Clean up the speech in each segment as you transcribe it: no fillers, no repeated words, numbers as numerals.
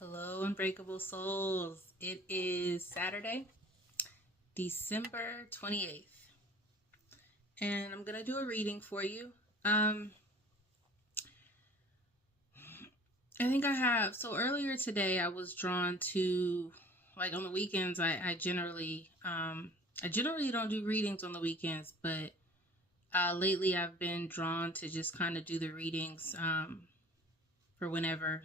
Hello, Unbreakable Souls. It is Saturday, December 28th, and I'm going to do a reading for you. I think I have. So earlier today, I was drawn to, like on the weekends, I generally don't do readings on the weekends, but lately I've been drawn to just kind of do the readings for whenever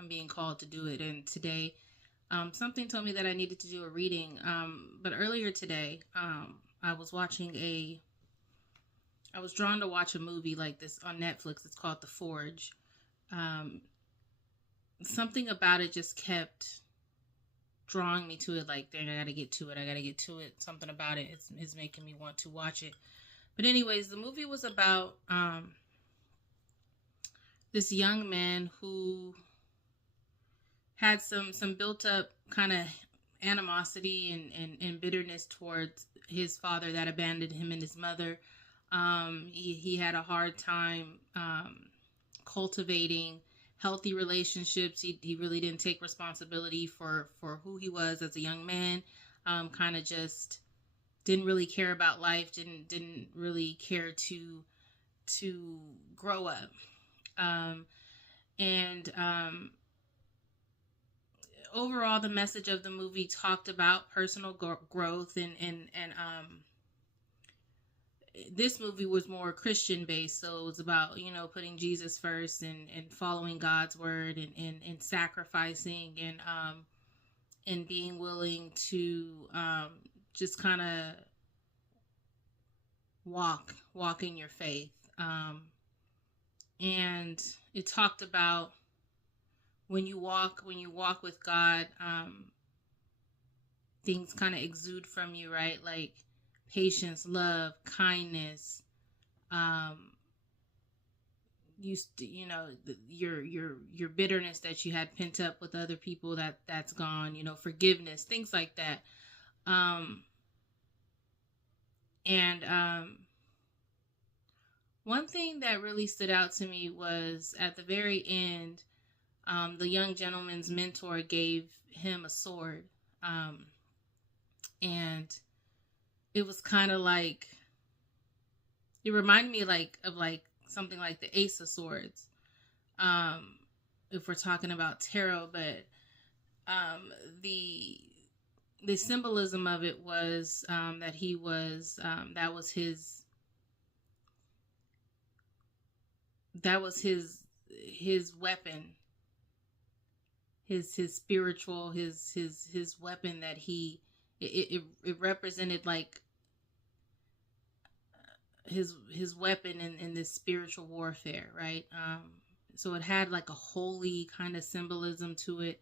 I'm being called to do it. And today, something told me that I needed to do a reading. But earlier today, I was I was drawn to watch a movie like this on Netflix. It's called The Forge. Um, Something about it just kept drawing me to it. Like, dang, I gotta get to it. I gotta get to it. Something about it is making me want to watch it. But anyways, the movie was about this young man who had some built up kind of animosity and bitterness towards his father that abandoned him and his mother. He had a hard time cultivating healthy relationships. He really didn't take responsibility for who he was as a young man. Kind of just didn't really care about life. Didn't really care to grow up. And Overall, the message of the movie talked about personal growth and this movie was more Christian based, so it was about putting Jesus first and following God's word and sacrificing and being willing to just kind of walk in your faith. And it talked about when you walk with God, things kind of exude from you, right? Like patience, love, kindness. Your bitterness that you had pent up with other people that's gone. Forgiveness, things like that. And One thing that really stood out to me was at the very end. The young gentleman's mentor gave him a sword. And it was kind of like, it reminded me of something like the Ace of Swords. If we're talking about tarot, but the symbolism of it was that he was that was his weapon, his spiritual, his weapon that it represented like his weapon in this spiritual warfare, right? So it had like a holy kind of symbolism to it.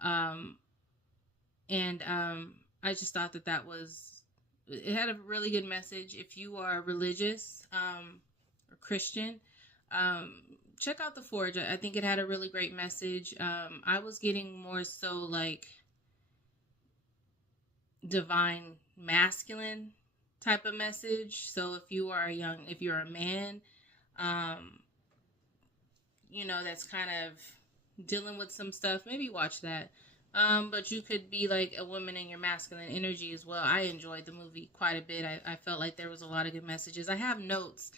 And I just thought that it had a really good message. If you are religious or Christian, check out The Forge. I think it had a really great message. I was getting more so like divine masculine type of message. So if you're a man, that's kind of dealing with some stuff, maybe watch that. But you could be like a woman in your masculine energy as well. I enjoyed the movie quite a bit. I felt like there was a lot of good messages. I have notes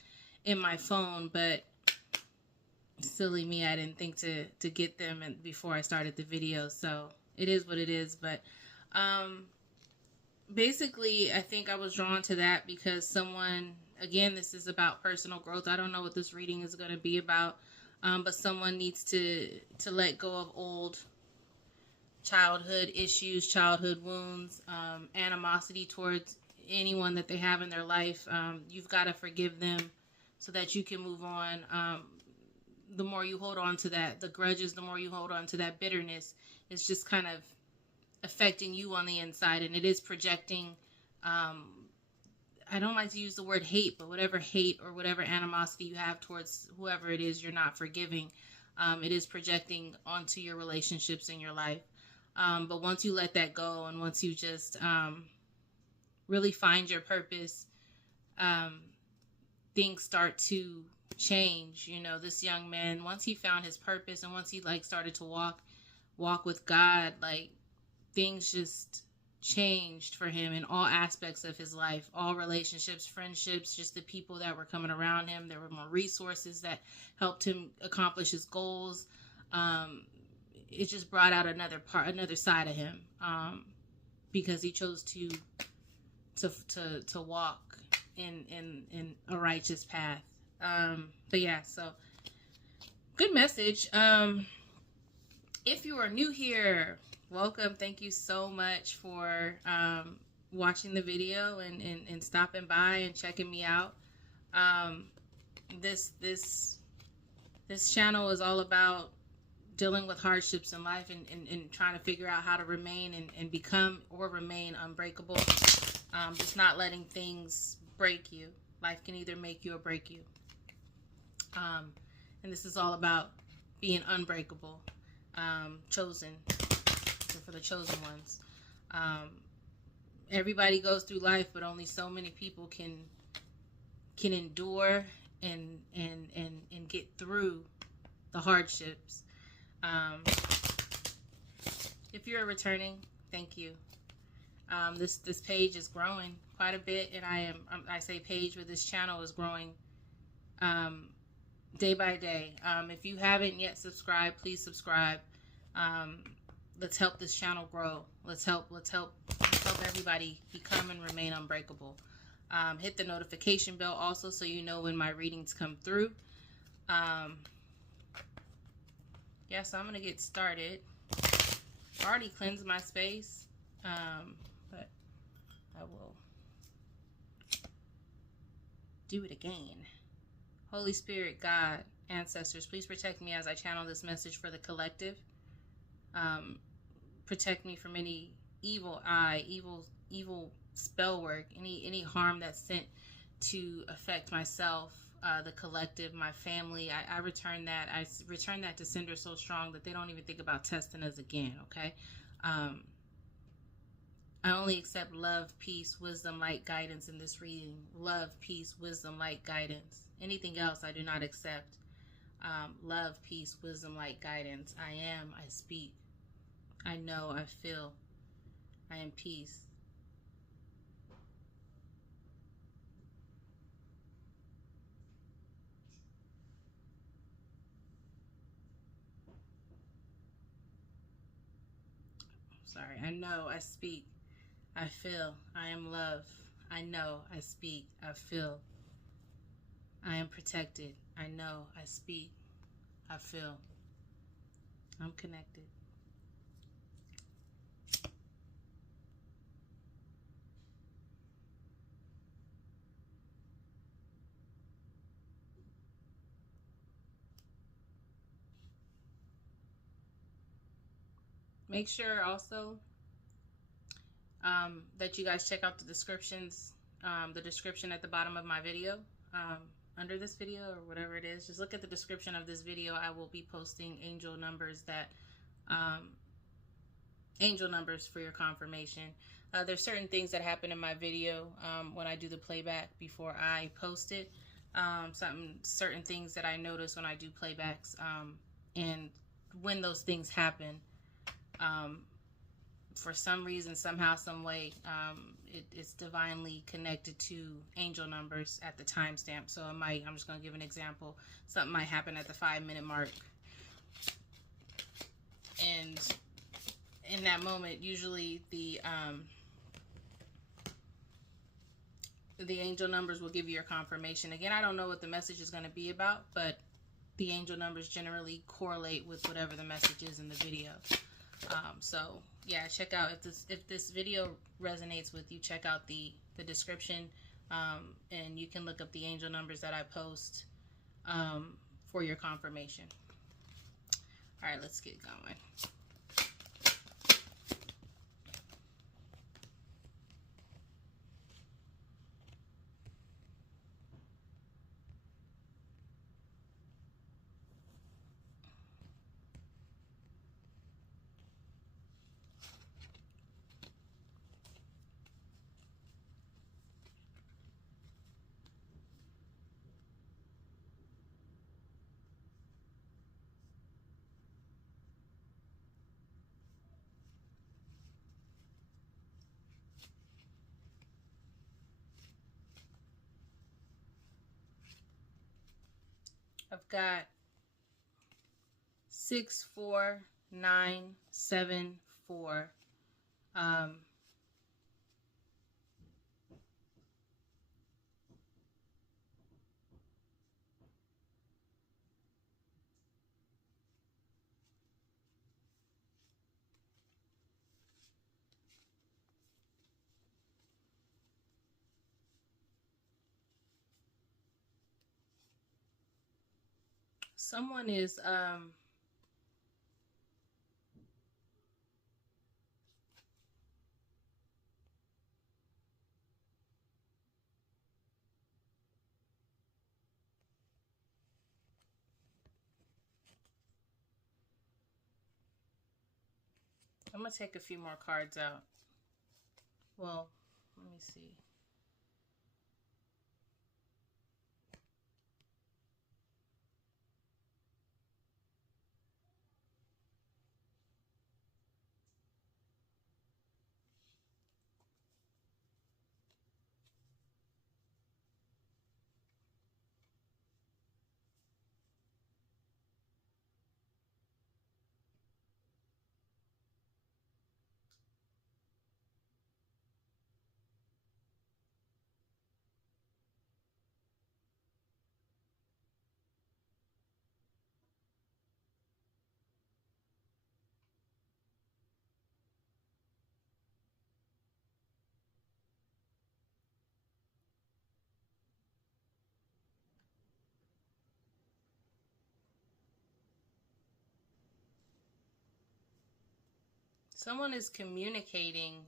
in my phone, but silly me, I didn't think to get them before I started the video. So it is what it is. But basically, I think I was drawn to that because again, this is about personal growth. I don't know what this reading is going to be about, but someone needs to let go of old childhood issues, childhood wounds, animosity towards anyone that they have in their life. You've got to forgive them so that you can move on. The more you hold on to the grudges, the more you hold on to that bitterness, it's just kind of affecting you on the inside, and it is projecting. I don't like to use the word hate, but whatever hate or whatever animosity you have towards whoever it is you're not forgiving, it is projecting onto your relationships in your life. But once you let that go, and once you just really find your purpose, things start to change. This young man, once he found his purpose and once he started to walk walk with God, like things just changed for him in all aspects of his life, all relationships, friendships, just the people that were coming around him. There were more resources that helped him accomplish his goals. It just brought out another side of him, because he chose to walk in a righteous path. But yeah, so good message. If you are new here, welcome. Thank you so much for watching the video and stopping by and checking me out. This channel is all about dealing with hardships in life and trying to figure out how to remain and become or remain unbreakable. Just not letting things break you. Life can either make you or break you. And this is all about being unbreakable. Chosen, for the chosen ones. Everybody goes through life, but only so many people can endure and get through the hardships. If you're returning, thank you. This page is growing quite a bit, and I say page, but this channel is growing day by day. If you haven't yet subscribed, please subscribe. Let's help this channel grow. Let's help everybody become and remain unbreakable. Hit the notification bell also, so you know when my readings come through. Yeah, so I'm gonna get started. I already cleansed my space, but I will do it again. Holy Spirit, God, ancestors, please protect me as I channel this message for the collective. Protect me from any evil eye, evil spell work, any harm that's sent to affect myself, the collective, my family. I return that. I return that to sender so strong that they don't even think about testing us again. Okay. I only accept love, peace, wisdom, light, guidance in this reading. Love, peace, wisdom, light, guidance. Anything else I do not accept. Love, peace, wisdom, light, guidance. I am, I speak. I know, I feel. I am peace. Sorry. I know, I speak. I feel. I am love. I know, I speak. I feel. I am protected. I know, I speak. I feel. I'm connected. Make sure also that you guys check out the descriptions, the description at the bottom of my video, under this video or whatever it is. Just look at the description of this video. I will be posting angel numbers for your confirmation. There's certain things that happen in my video when I do the playback before I post it. Certain things that I notice when I do playbacks, and when those things happen, for some reason, somehow, some way, it's divinely connected to angel numbers at the timestamp. So I'm just going to give an example. Something might happen at the 5-minute mark. And in that moment, usually the angel numbers will give you your confirmation. Again, I don't know what the message is going to be about, but the angel numbers generally correlate with whatever the message is in the video. So yeah, check out if this video resonates with you. Check out the description, and you can look up the angel numbers that I post for your confirmation. All right, let's get going. I've got 64974. Someone is I'm gonna take a few more cards out. Well, let me see. Someone is communicating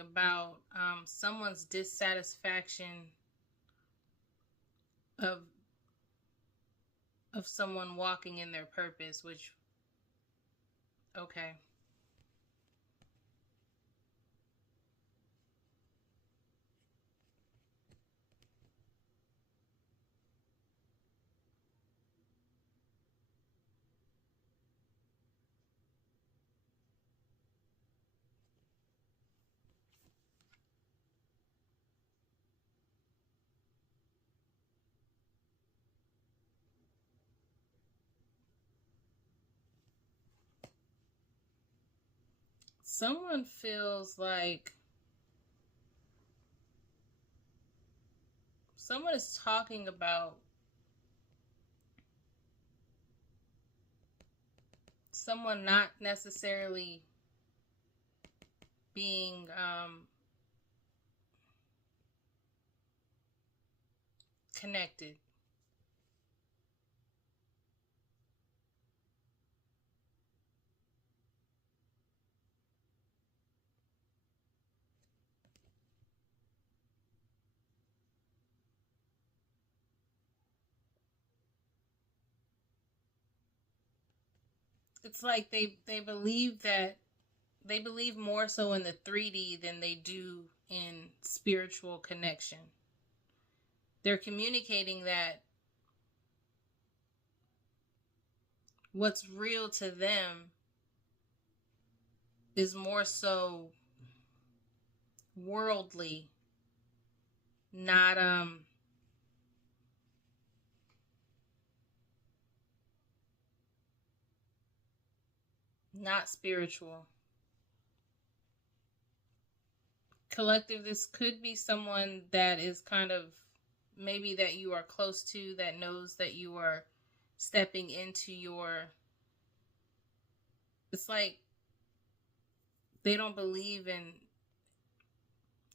about someone's dissatisfaction of someone walking in their purpose, which, okay. Someone feels like someone is talking about someone not necessarily being connected. It's like they believe that they believe more so in the 3D than they do in spiritual connection. They're communicating that what's real to them is more so worldly, not not spiritual. Collective, this could be someone that is kind of maybe that you are close to, that knows that you are stepping into your, it's like they don't believe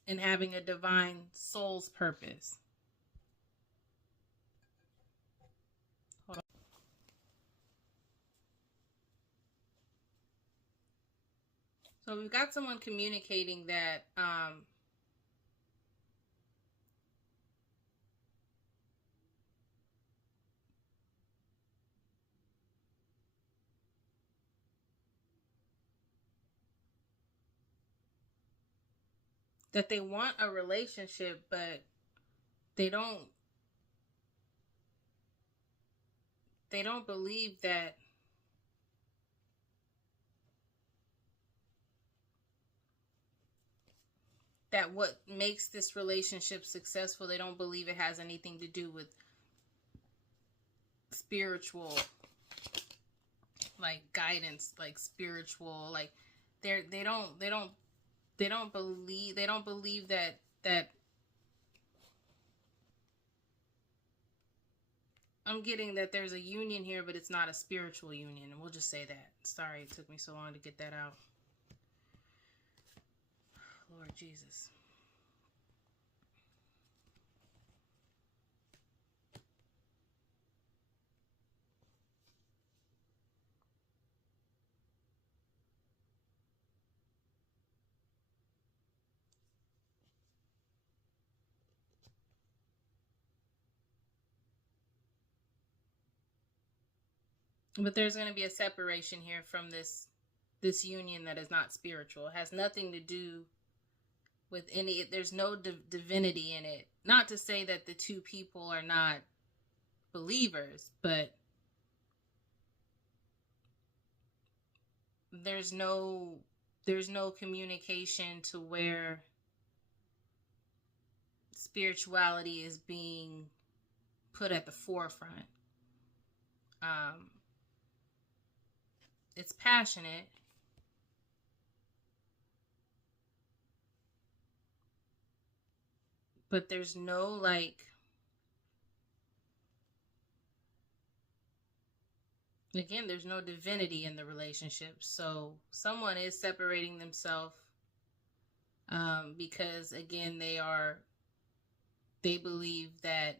in having a divine soul's purpose. Hold on. So we've got someone communicating that that they want a relationship, but they don't they don't believe that what makes this relationship successful, they don't believe it has anything to do with spiritual, like, guidance, like spiritual, like they don't believe that I'm getting that there's a union here, but it's not a spiritual union, and we'll just say that. Sorry it took me so long to get that out. Lord Jesus. But there's going to be a separation here from this union that is not spiritual. It has nothing to do with any, there's no divinity in it. Not to say that the two people are not believers, but there's no communication to where spirituality is being put at the forefront. It's passionate, but there's no, like, again, there's no divinity in the relationship. So someone is separating themselves because, again, they believe that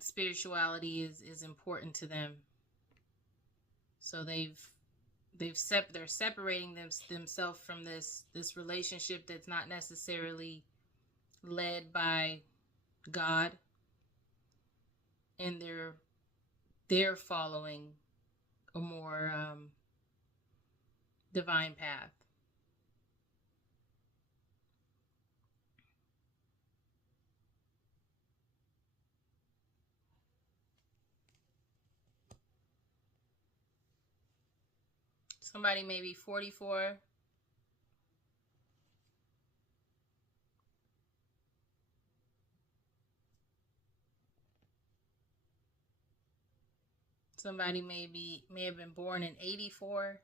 spirituality is important to them. So they're separating themselves from this relationship that's not necessarily led by God, and they're following a more divine path. Somebody may be 44. Somebody may have been born in 84.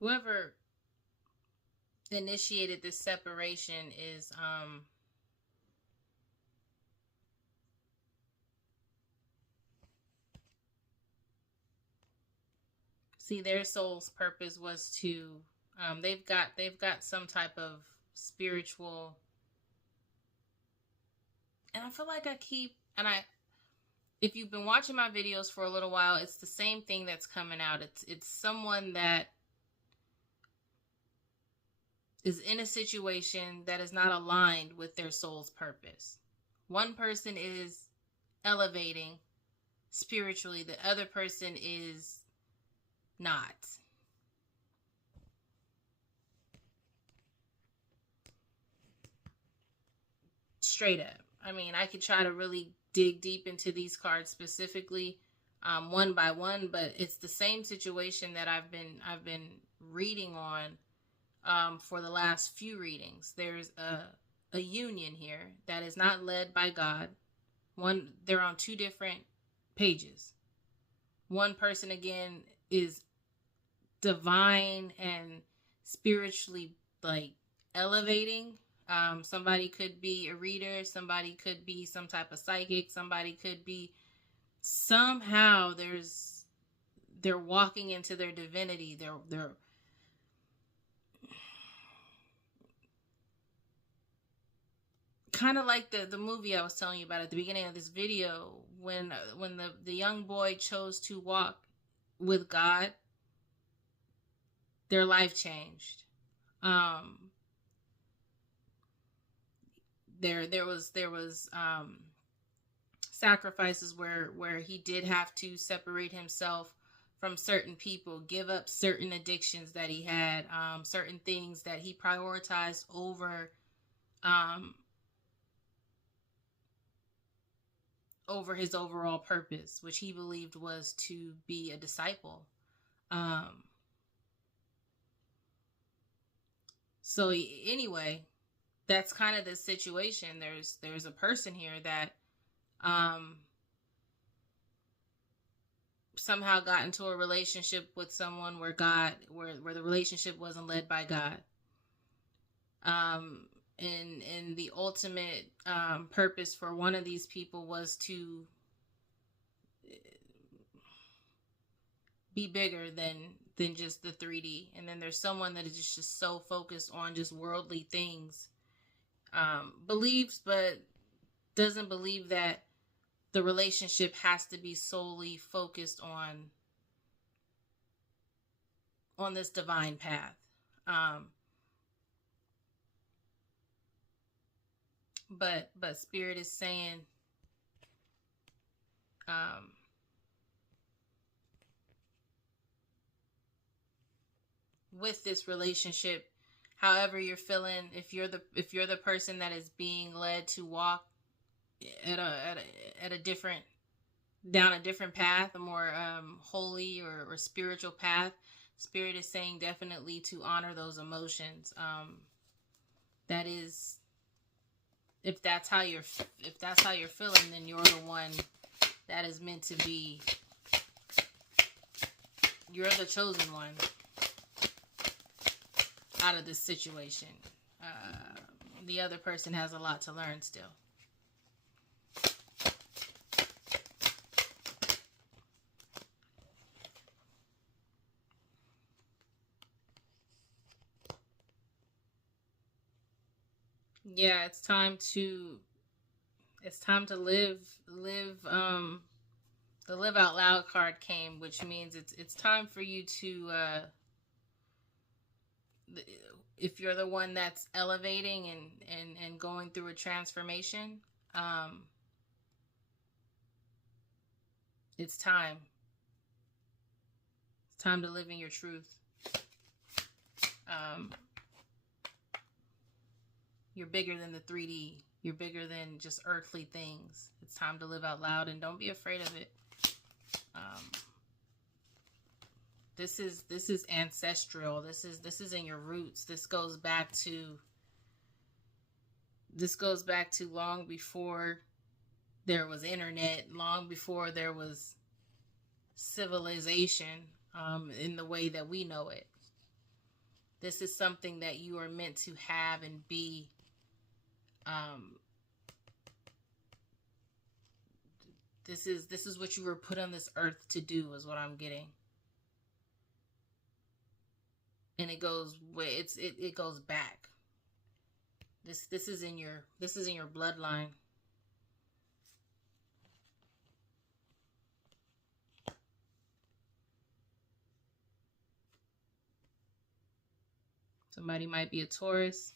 Whoever initiated this separation is see, their soul's purpose was to they've got some type of spiritual, and I feel like if you've been watching my videos for a little while, it's the same thing that's coming out. It's someone that is in a situation that is not aligned with their soul's purpose. One person is elevating spiritually, the other person is not. Straight up. I mean, I could try to really dig deep into these cards specifically, one by one, but it's the same situation that I've been reading on for the last few readings. There's a union here that is not led by God. They're on two different pages. One person, again, is divine and spiritually, like, elevating. Somebody could be a reader, somebody could be some type of psychic, somebody could be somehow they're walking into their divinity. They're kind of like the movie I was telling you about at the beginning of this video, when the young boy chose to walk with God. their life changed. There was sacrifices where he did have to separate himself from certain people, give up certain addictions that he had, certain things that he prioritized over his overall purpose, which he believed was to be a disciple. So anyway, that's kind of the situation. There's a person here that somehow got into a relationship with someone where the relationship wasn't led by God. And the ultimate purpose for one of these people was to be bigger than just the 3D. And then there's someone that is just so focused on just worldly things, believes but doesn't believe that the relationship has to be solely focused on this divine path. But Spirit is saying, with this relationship, however you're feeling, if you're the person that is being led to walk at a different, down a different path, a more holy or spiritual path, Spirit is saying definitely to honor those emotions. That is, if that's how you're feeling, then you're the one that is meant to be. You're the chosen one out of this situation. The other person has a lot to learn still. Yeah, it's time to live. The live out loud card came, which means it's time for you to, if you're the one that's elevating and going through a transformation, it's time. It's time to live in your truth. You're bigger than the 3D. You're bigger than just earthly things. It's time to live out loud, and don't be afraid of it. This is ancestral. This is in your roots. This goes back to long before there was internet, long before there was civilization in the way that we know it. This is something that you are meant to have and be. This is what you were put on this earth to do, is what I'm getting. And it goes back. This is in your bloodline. Somebody might be a Taurus.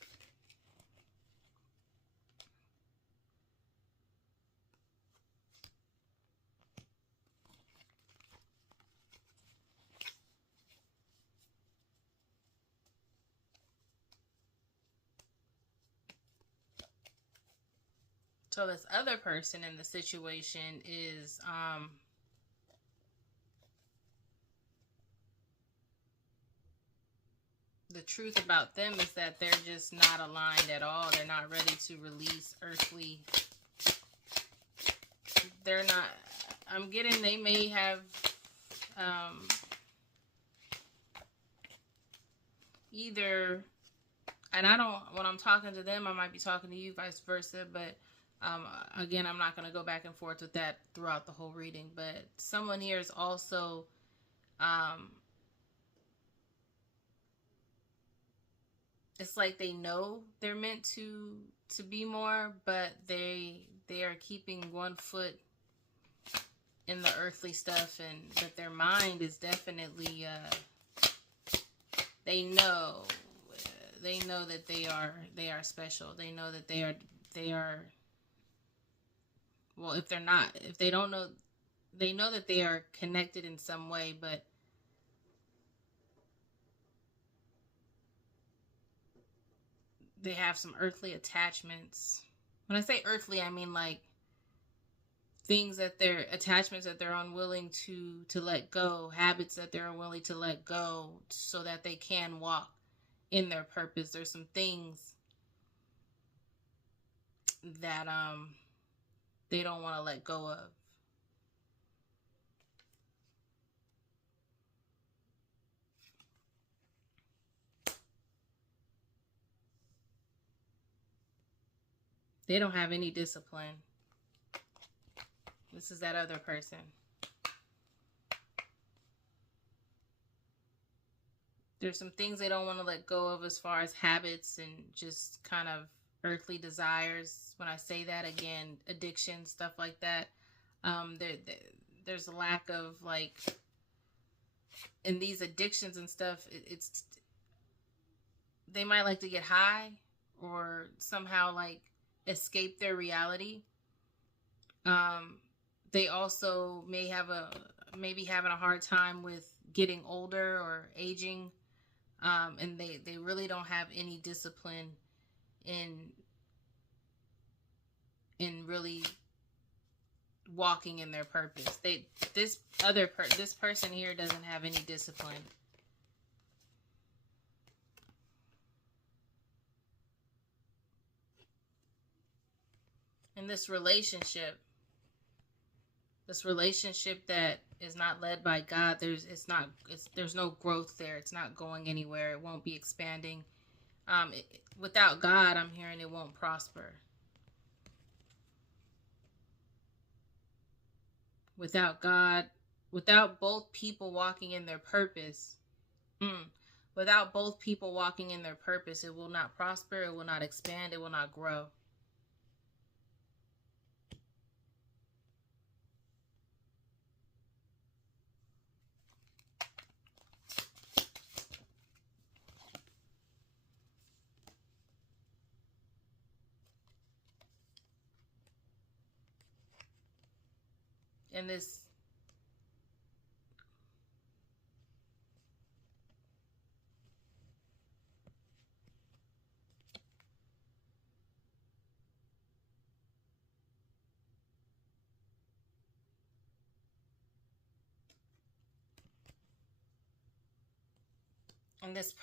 So this other person in the situation is the truth about them is that they're just not aligned at all. They're not ready to release earthly. They're not. I'm getting they may have either, and I don't, when I'm talking to them, I might be talking to you, vice versa, but again, I'm not going to go back and forth with that throughout the whole reading, but someone here is also it's like they know they're meant to be more, but they are keeping one foot in the earthly stuff, and that their mind is definitely they know that they are special. They know that they are well, if they don't know, they know that they are connected in some way, but they have some earthly attachments. When I say earthly, I mean like things that they're attachments that they're unwilling to let go, habits that they're unwilling to let go so that they can walk in their purpose. There's some things that they don't want to let go of. They don't have any discipline. This is that other person. There's some things they don't want to let go of as far as habits and just kind of earthly desires. When I say that, again, addiction, stuff like that. There's a lack of like, in these addictions and stuff, it's they might like to get high or somehow like escape their reality. They also maybe having a hard time with getting older or aging. And they really don't have any discipline in really walking in their purpose. This person here doesn't have any discipline. In this relationship that is not led by God, there's no growth there. It's not going anywhere. It won't be expanding. Without God, I'm hearing it won't prosper. Without God, without both people walking in their purpose, without both people walking in their purpose, it will not prosper. It will not expand. It will not grow. And this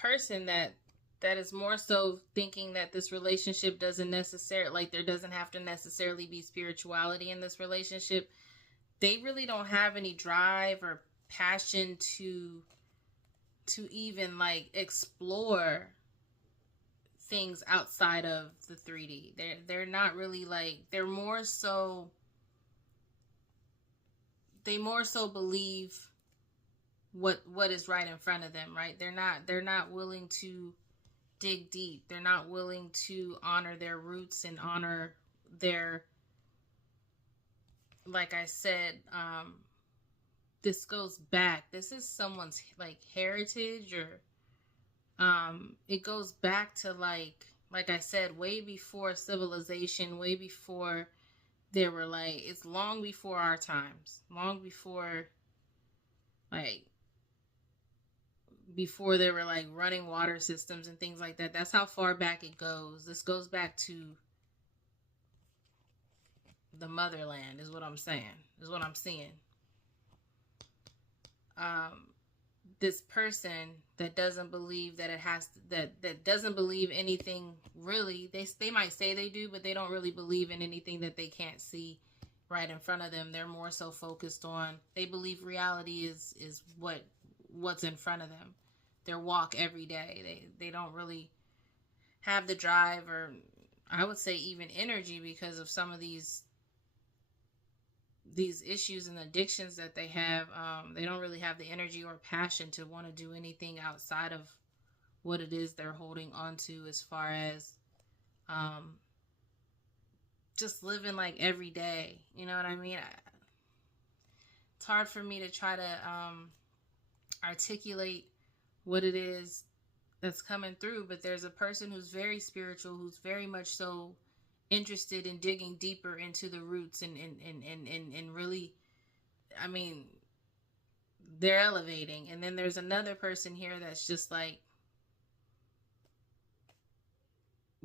person that is more so thinking that this relationship doesn't necessarily, like, there doesn't have to necessarily be spirituality in this relationship. They really don't have any drive or passion to even like explore things outside of the 3D. They're not really like, they more so believe what is right in front of them, right? They're not willing to dig deep. They're not willing to honor their roots and honor their, like I said, this goes back. This is someone's like heritage, or it goes back to like I said, way before civilization, way before there were like, it's long before our times, long before like before there were like running water systems and things like that. That's how far back it goes. This goes back to the motherland, is what I'm saying, is what I'm seeing. This person that doesn't believe that it has to, that doesn't believe anything really. They might say they do, but they don't really believe in anything that they can't see right in front of them. They're more so focused on, they believe reality is what's in front of them. Their walk every day. They don't really have the drive, or I would say even energy, because of some of these issues and addictions that they have. They don't really have the energy or passion to want to do anything outside of what it is they're holding on to, as far as just living like every day. You know what I mean? It's hard for me to try to articulate what it is that's coming through, but there's a person who's very spiritual, who's very much so interested in digging deeper into the roots and really, I mean, they're elevating. And then there's another person here that's just like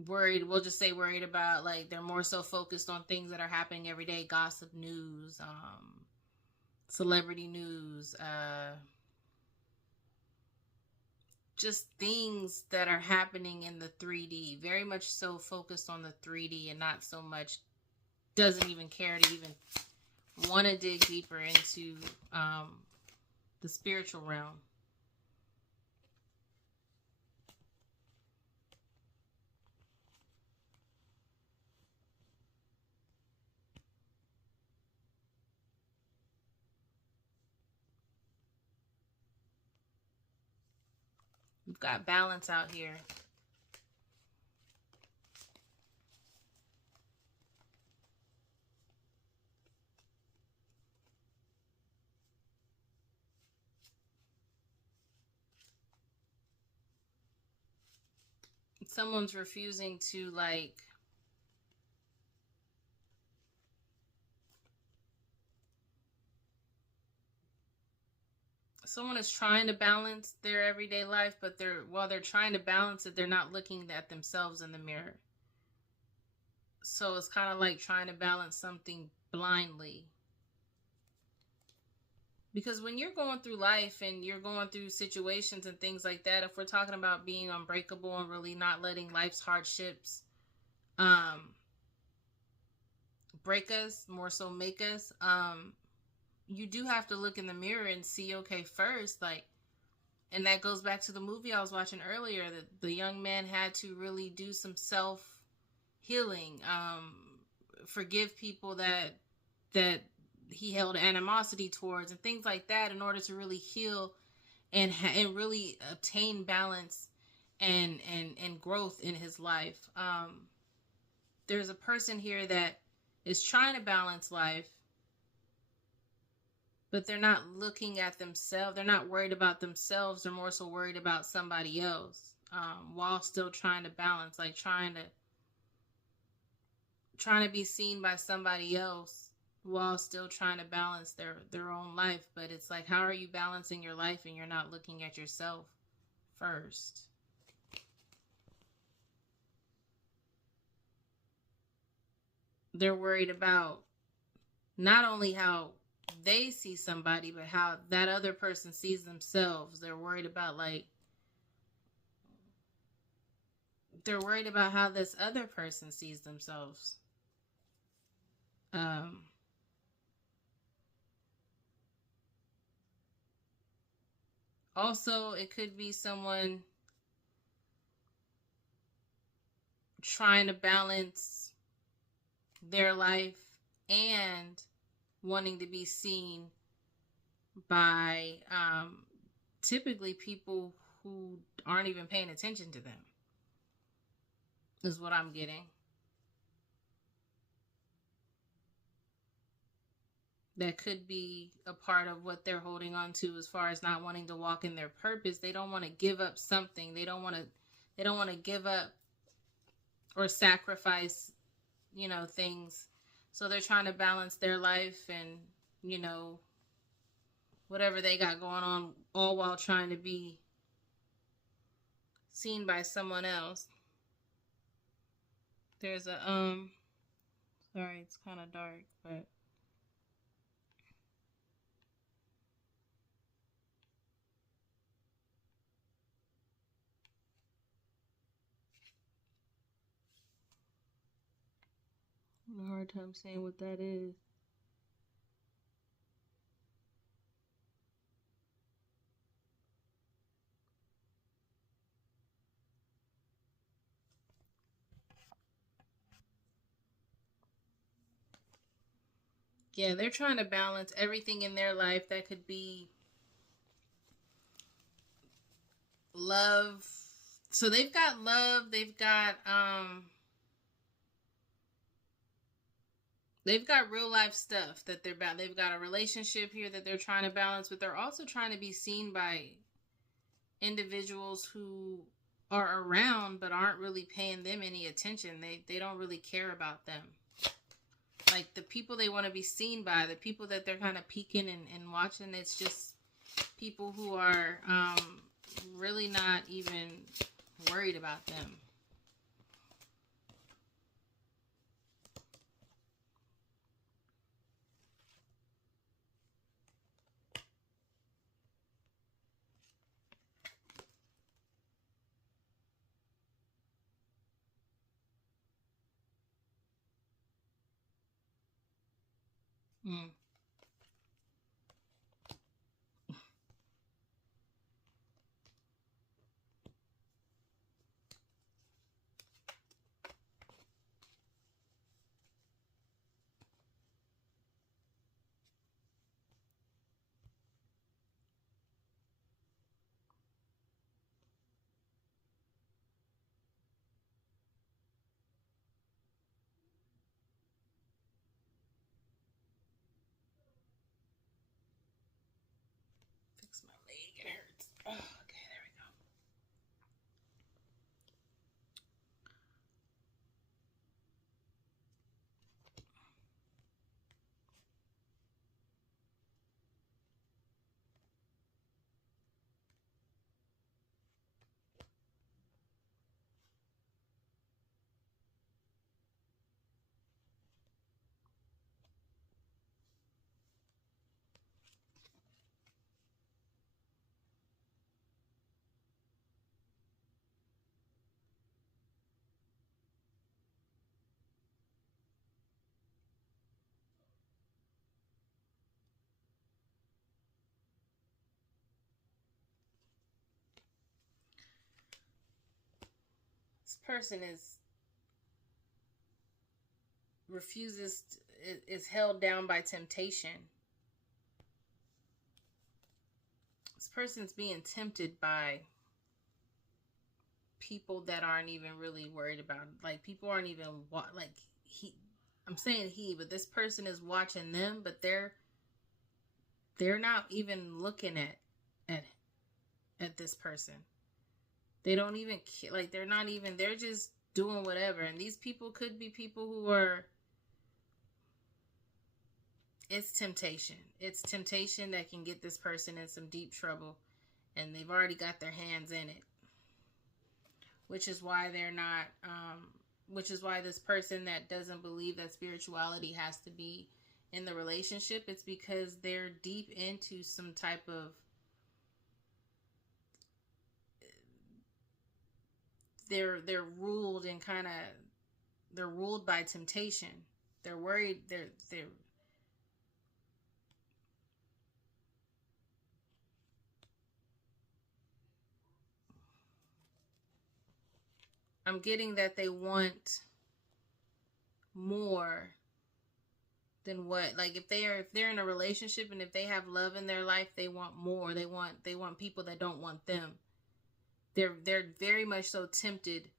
worried, we'll just say worried about, like, they're more so focused on things that are happening every day, gossip news, celebrity news, just things that are happening in the 3D, very much so focused on the 3D and not so much, doesn't even care to even want to dig deeper into the spiritual realm. We've got balance out here. Someone's refusing to, like, someone is trying to balance their everyday life, but while they're trying to balance it, they're not looking at themselves in the mirror. So it's kind of like trying to balance something blindly. Because when you're going through life and you're going through situations and things like that, if we're talking about being unbreakable and really not letting life's hardships break us, more so make us, you do have to look in the mirror and see, okay, first, like, and that goes back to the movie I was watching earlier, that the young man had to really do some self healing, forgive people that he held animosity towards and things like that, in order to really heal and really obtain balance and growth in his life. There's a person here that is trying to balance life, but they're not looking at themselves. They're not worried about themselves. They're more so worried about somebody else, while still trying to balance, like trying to be seen by somebody else while still trying to balance their own life. But it's like, how are you balancing your life and you're not looking at yourself first? They're worried about not only how they see somebody, but how that other person sees themselves. They're worried about, like, they're worried about how this other person sees themselves. Also, it could be someone trying to balance their life and wanting to be seen by typically people who aren't even paying attention to them, is what I'm getting. That could be a part of what they're holding on to, as far as not wanting to walk in their purpose. They don't want to give up something. They don't want to give up or sacrifice, things. So they're trying to balance their life and, whatever they got going on, all while trying to be seen by someone else. There's a sorry, it's kind of dark, but I'm having a hard time saying what that is. Yeah, they're trying to balance everything in their life. That could be love. So they've got love, they've got real life stuff that they're about. They've got a relationship here that they're trying to balance, but they're also trying to be seen by individuals who are around but aren't really paying them any attention. They don't really care about them. Like the people they want to be seen by, the people that they're kind of peeking and watching, it's just people who are really not even worried about them. Mm. Fix my leg, it hurts. Oh, okay, there we go. This person is held down by temptation. This person's being tempted by people that aren't even really worried about it. Like people aren't even like he. I'm saying he, but this person is watching them, but they're not even looking at at this person. They don't even like they're not even, they're just doing whatever. And these people could be people who are, it's temptation. It's temptation that can get this person in some deep trouble, and they've already got their hands in it. Which is why they're not which is why this person that doesn't believe that spirituality has to be in the relationship, it's because they're deep into some type of, they're ruled and kind of, they're ruled by temptation. They're worried, they're I'm getting that they want more than what, like if they're in a relationship and if they have love in their life, they want more. They want people that don't want them. They're very much so tempted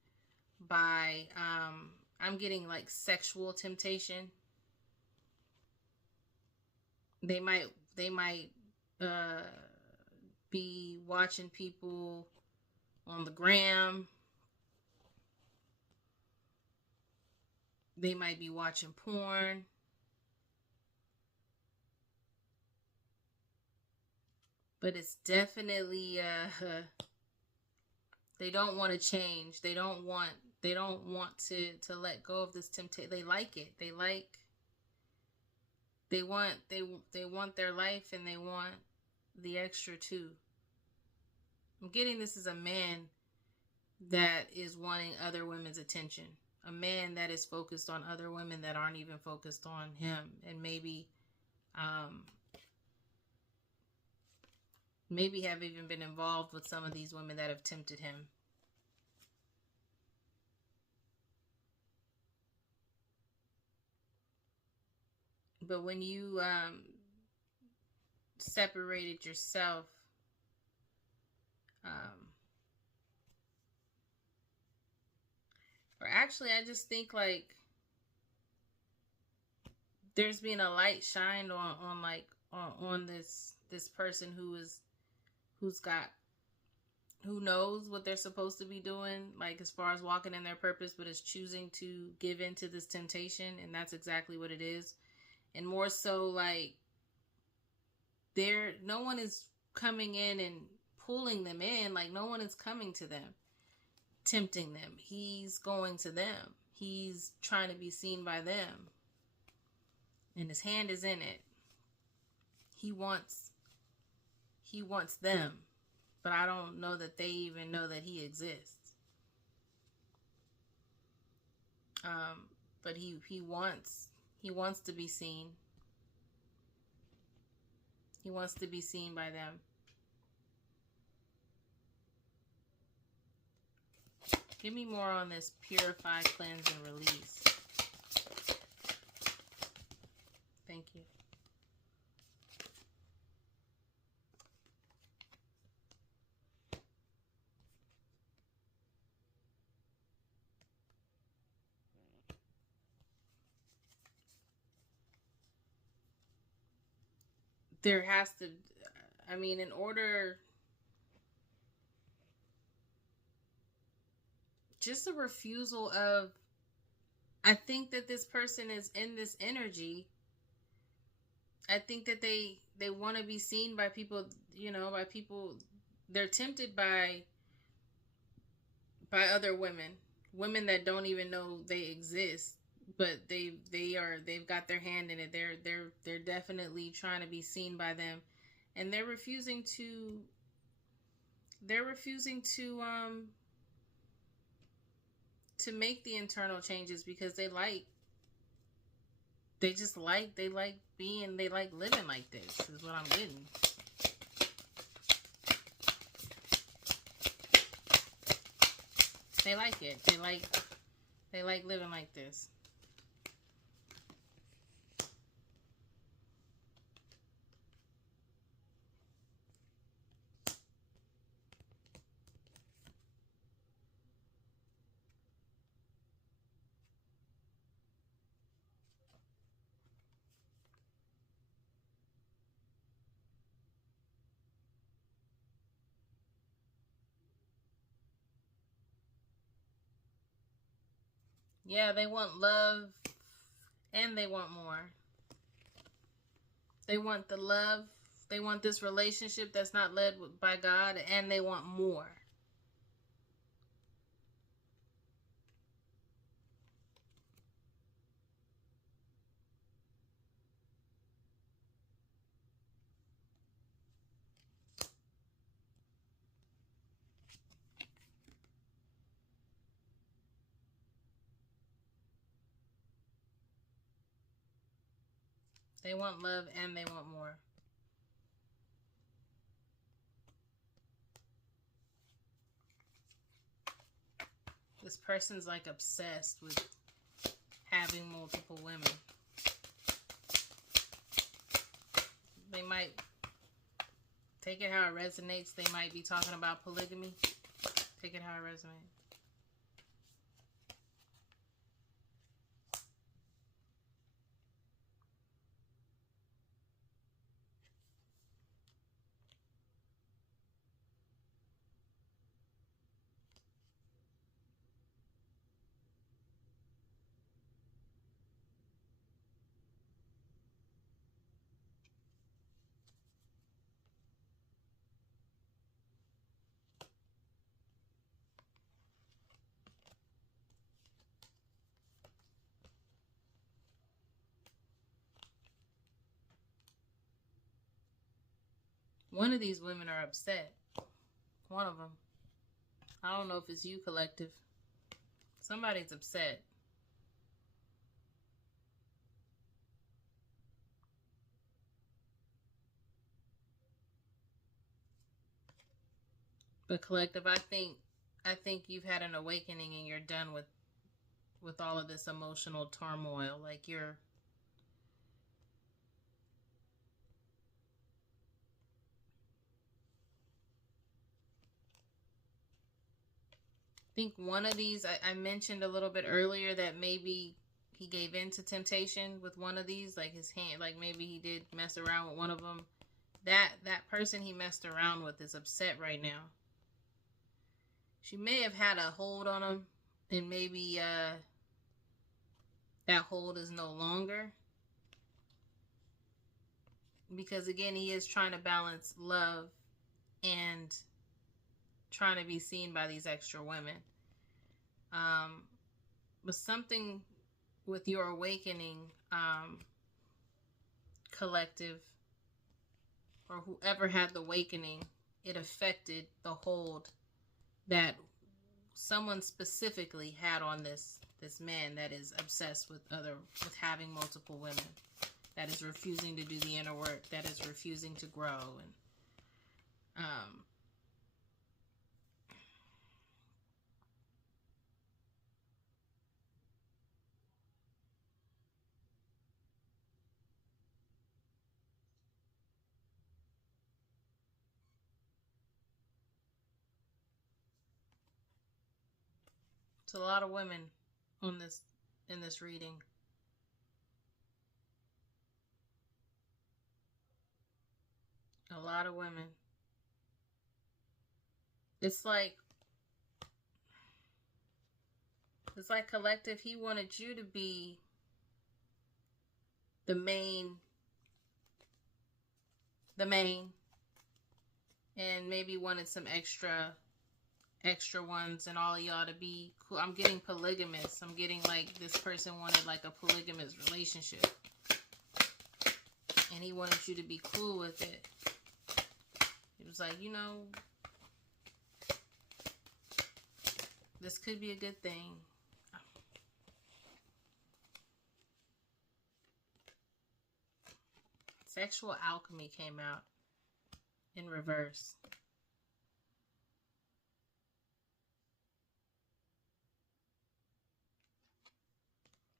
by I'm getting like sexual temptation. They might uh be watching people on the gram. They might be watching porn. But it's definitely they don't want to change. They don't want to let go of this temptation. They like it. They want their life, and they want the extra too. I'm getting this is a man that is wanting other women's attention. A man that is focused on other women that aren't even focused on him, and um maybe have even been involved with some of these women that have tempted him. But when you separated yourself, um, or actually, I just think like there's been a light shined on this person who's got who knows what they're supposed to be doing, like as far as walking in their purpose, but is choosing to give in to this temptation, and that's exactly what it is. And more so, like, no one is coming in and pulling them in, like no one is coming to them, tempting them. He's going to them. He's trying to be seen by them. And his hand is in it. He wants them. But I don't know that they even know that he exists. But he wants to be seen. He wants to be seen by them. Give me more on this purify, cleanse, and release. Thank you. There has to, I mean, in order, just a refusal of, I think that this person is in this energy. I think that they want to be seen by people, by people. They're tempted by other women that don't even know they exist, but they've got their hand in it. They're definitely trying to be seen by them, and they're refusing to make the internal changes because they like living like this, is what I'm getting. They like it. They like living like this. Yeah, they want love and they want more. They want the love. They want this relationship that's not led by God, and they want more. They want love and they want more. This person's like obsessed with having multiple women. They might take it how it resonates. They might be talking about polygamy. Take it how it resonates. One of these women are upset. One of them. I don't know if it's you, collective. Somebody's upset. But collective, I think you've had an awakening and you're done with all of this emotional turmoil. Like I think one of these, I mentioned a little bit earlier that maybe he gave in to temptation with one of these, like his hand, like maybe he did mess around with one of them. That person he messed around with is upset right now. she may have had a hold on him, and maybe that hold is no longer. Because again, he is trying to balance love and trying to be seen by these extra women. But something with your awakening, collective, or whoever had the awakening, it affected the hold that someone specifically had on this man that is obsessed with having multiple women, that is refusing to do the inner work, that is refusing to grow. And it's a lot of women on this, in this reading. A lot of women. It's like collective, he wanted you to be the main, and maybe wanted some extra ones, and all of y'all to be cool. I'm getting polygamous. I'm getting like this person wanted like a polygamous relationship, and he wanted you to be cool with it. It was like, you know, this could be a good thing. Sexual alchemy came out in reverse.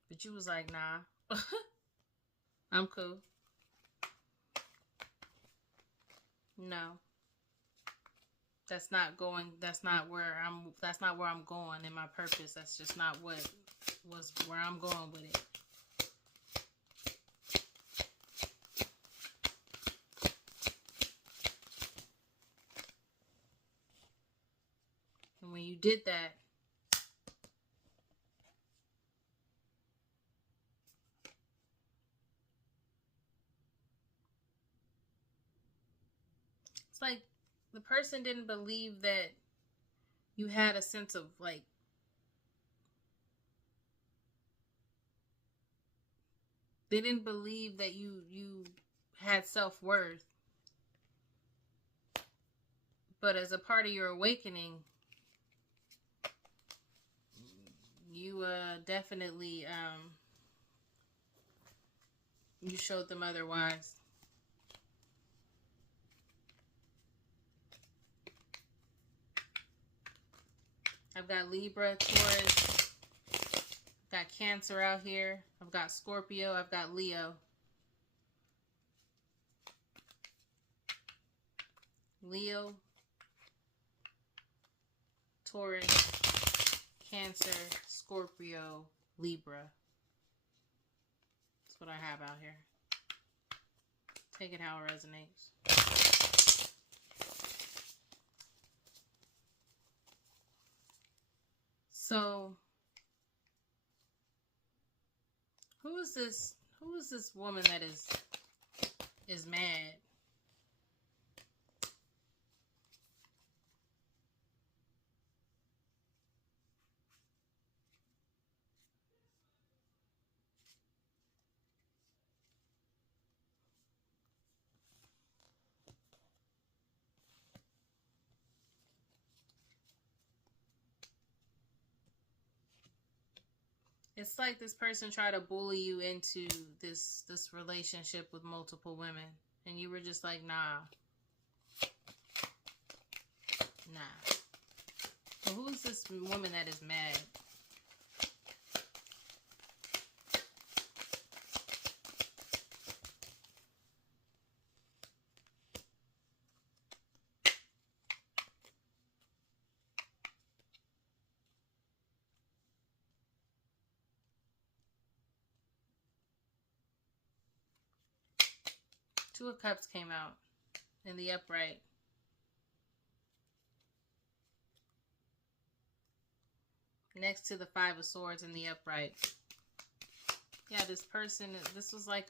But you was like, nah, I'm cool. No. That's not where I'm going in my purpose. That's just not where I'm going with it. And when you did that, it's like the person didn't believe that you had a sense of like, they didn't believe that you had self-worth. But as a part of your awakening, you definitely you showed them otherwise. I've got Libra, Taurus, I've got Cancer out here, I've got Scorpio, I've got Leo. Leo, Taurus, Cancer, Scorpio, Libra. That's what I have out here. Take it how it resonates. So, who is this woman that is mad? It's like this person tried to bully you into this relationship with multiple women, and you were just like, nah. So who is this woman that is mad? Two of Cups came out in the upright. next to the Five of Swords in the upright. Yeah, this person, this was like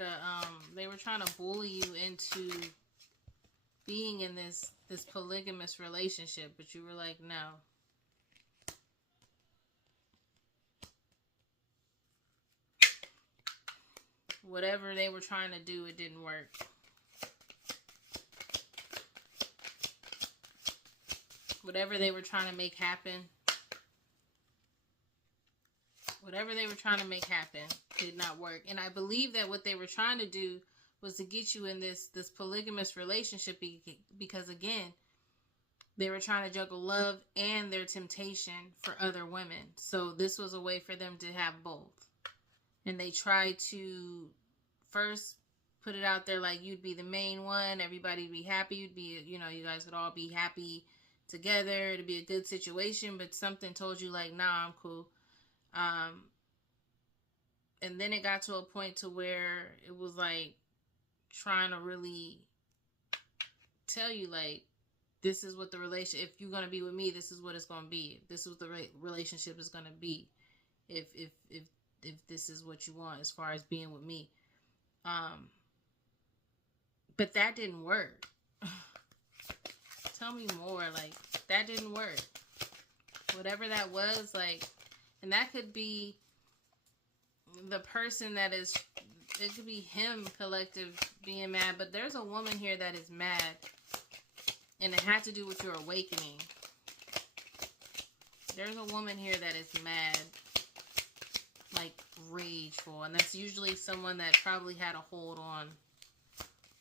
they were trying to bully you into being in this polygamous relationship, but you were like, no. Whatever they were trying to do, it didn't work. Whatever they were trying to make happen, did not work. And I believe that what they were trying to do was to get you in this polygamous relationship because, again, they were trying to juggle love and their temptation for other women. So this was a way for them to have both. And they tried to first put it out there like you'd be the main one, everybody would be happy, you'd be, you guys would all be happy together, it'd be a good situation, but something told you like, nah, I'm cool. And then it got to a point to where it was like trying to really tell you like, this is what the relationship, if you're going to be with me, this is what it's going to be. This is what the relationship is going to be. If this is what you want as far as being with me. But that didn't work. Tell me more. Like, that didn't work. Whatever that was, like, and that could be the person that is, it could be him collective being mad, but there's a woman here that is mad, and it had to do with your awakening. There's a woman here that is mad, like rageful, and that's usually someone that probably had a hold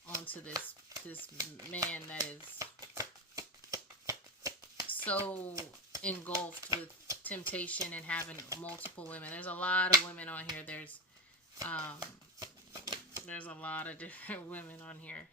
onto this man that is so engulfed with temptation and having multiple women. There's a lot of women on here. There's a lot of different women on here.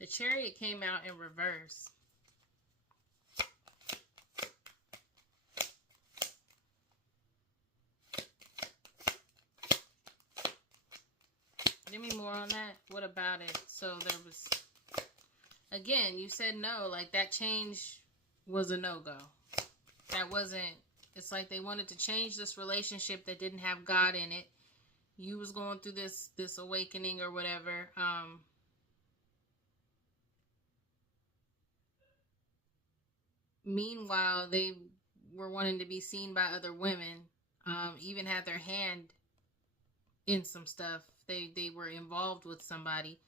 The Chariot came out in reverse. Give me more on that. What about it? So there was, again, you said no. Like, that change was a no-go. That wasn't, it's like they wanted to change this relationship that didn't have God in it. You was going through this awakening or whatever. Meanwhile, they were wanting to be seen by other women, even had their hand in some stuff. They were involved with somebody.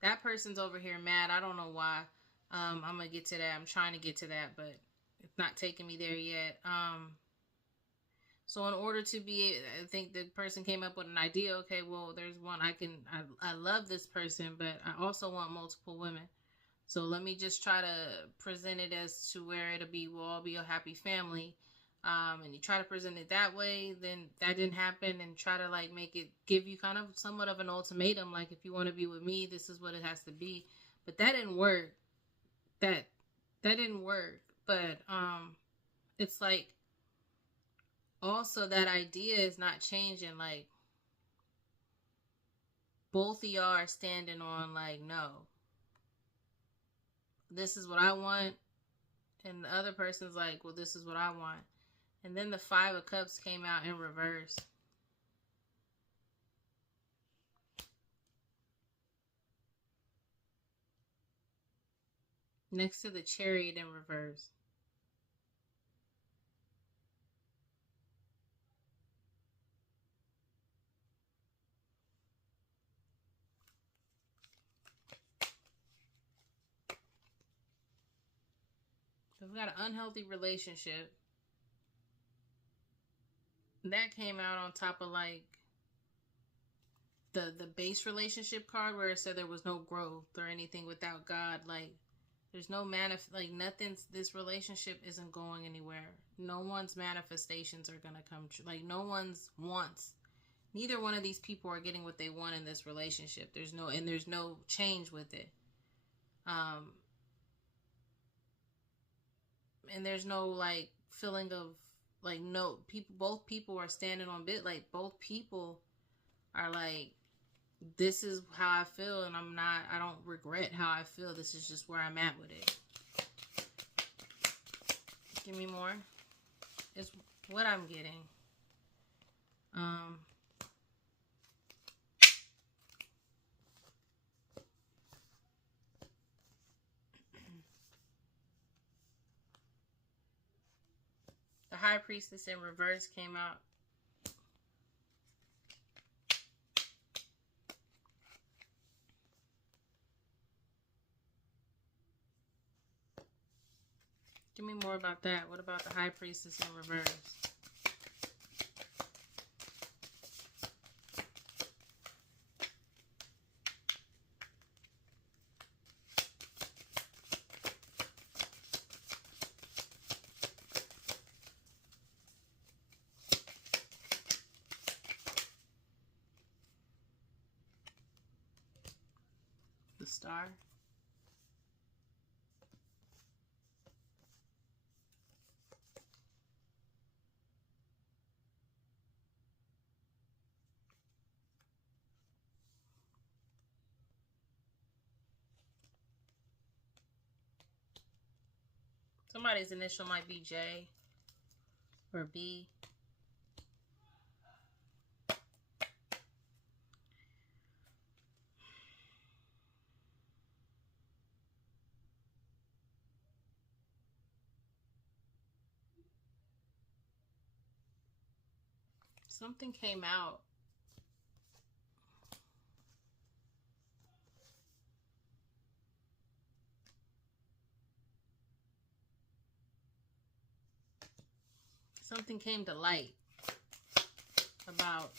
That person's over here mad. I don't know why. I'm going to get to that. I'm trying to get to that, but it's not taking me there yet. So in order to be, I think the person came up with an idea. Okay, well, there's one I love this person, but I also want multiple women. So let me just try to present it as to where we'll all be a happy family. And you try to present it that way, then that didn't happen, and try to like make it, give you kind of somewhat of an ultimatum. Like, if you want to be with me, this is what it has to be. But that didn't work. That didn't work. But, it's like, also that idea is not changing. Like, both of y'all are standing on like, no, this is what I want, and the other person's like, well, this is what I want. And then the Five of Cups came out in reverse. Next to the Chariot in reverse. So we've got an unhealthy relationship. That came out on top of like the base relationship card where it said there was no growth or anything without God. Like, There's no like nothing's, this relationship isn't going anywhere. No one's manifestations are going to come true. Like no one's wants. Neither one of these people are getting what they want in this relationship. There's no change with it. And there's no like feeling of like, no, people, both people are standing on bit. Like both people are like, this is how I feel, and I don't regret how I feel. This is just where I'm at with it. Give me more. It's what I'm getting. The High Priestess in reverse came out. Give me more about that. What about the High Priestess in reverse? The Star. Somebody's initial might be J or B. Something came out. Something came to light about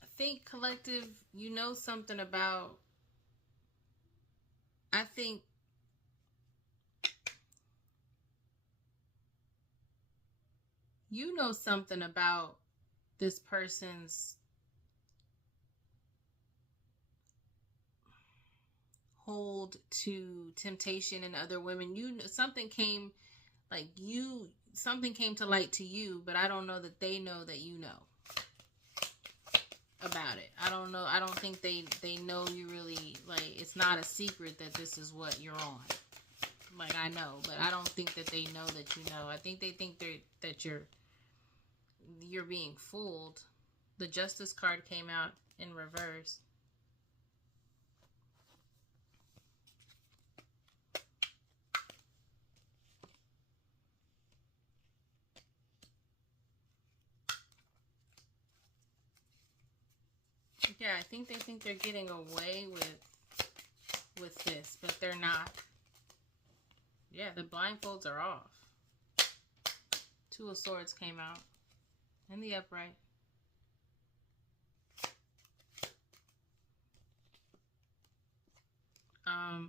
I think collective, you know something about, I think you know something about this person's hold to temptation and other women. You know, something came to light to you, but I don't know that they know that you know about it. I don't know. I don't think they know you really, like, it's not a secret that this is what you're on. Like, I know, but I don't think that they know that you know. I think they think that you're being fooled. The Justice card came out in reverse. Yeah, I think they think they're getting away with this, but they're not. Yeah, the blindfolds are off. Two of Swords came out in the upright.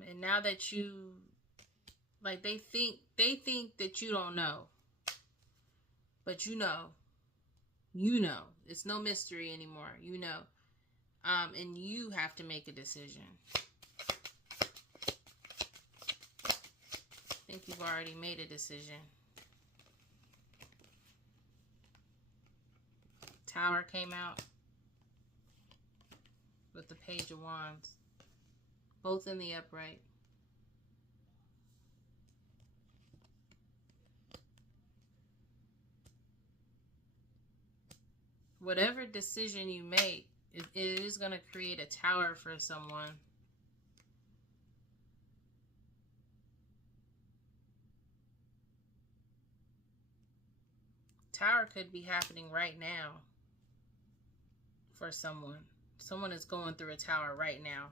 And now that you, like, they think that you don't know, but you know, it's no mystery anymore. You know, and you have to make a decision. I think you've already made a decision. Tower came out with the Page of Wands, both in the upright. Whatever decision you make, it is going to create a tower for someone. Tower could be happening right now for someone. Someone is going through a tower right now.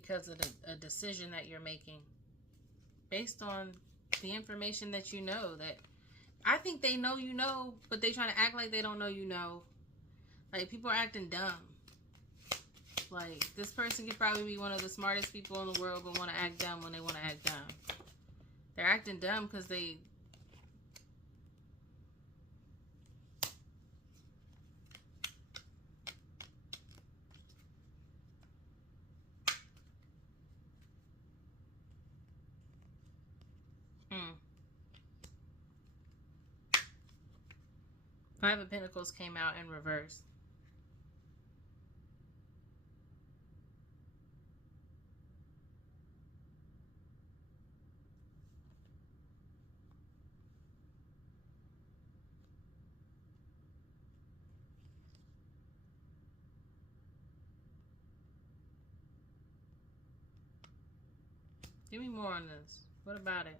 because of a decision that you're making based on the information that you know. That I think they know you know, but they trying to act like they don't know you know. Like, people are acting dumb. Like, this person could probably be one of the smartest people in the world, but want to act dumb when they want to act dumb. They're acting dumb because they... Five of Pentacles came out in reverse. Give me more on this. What about it?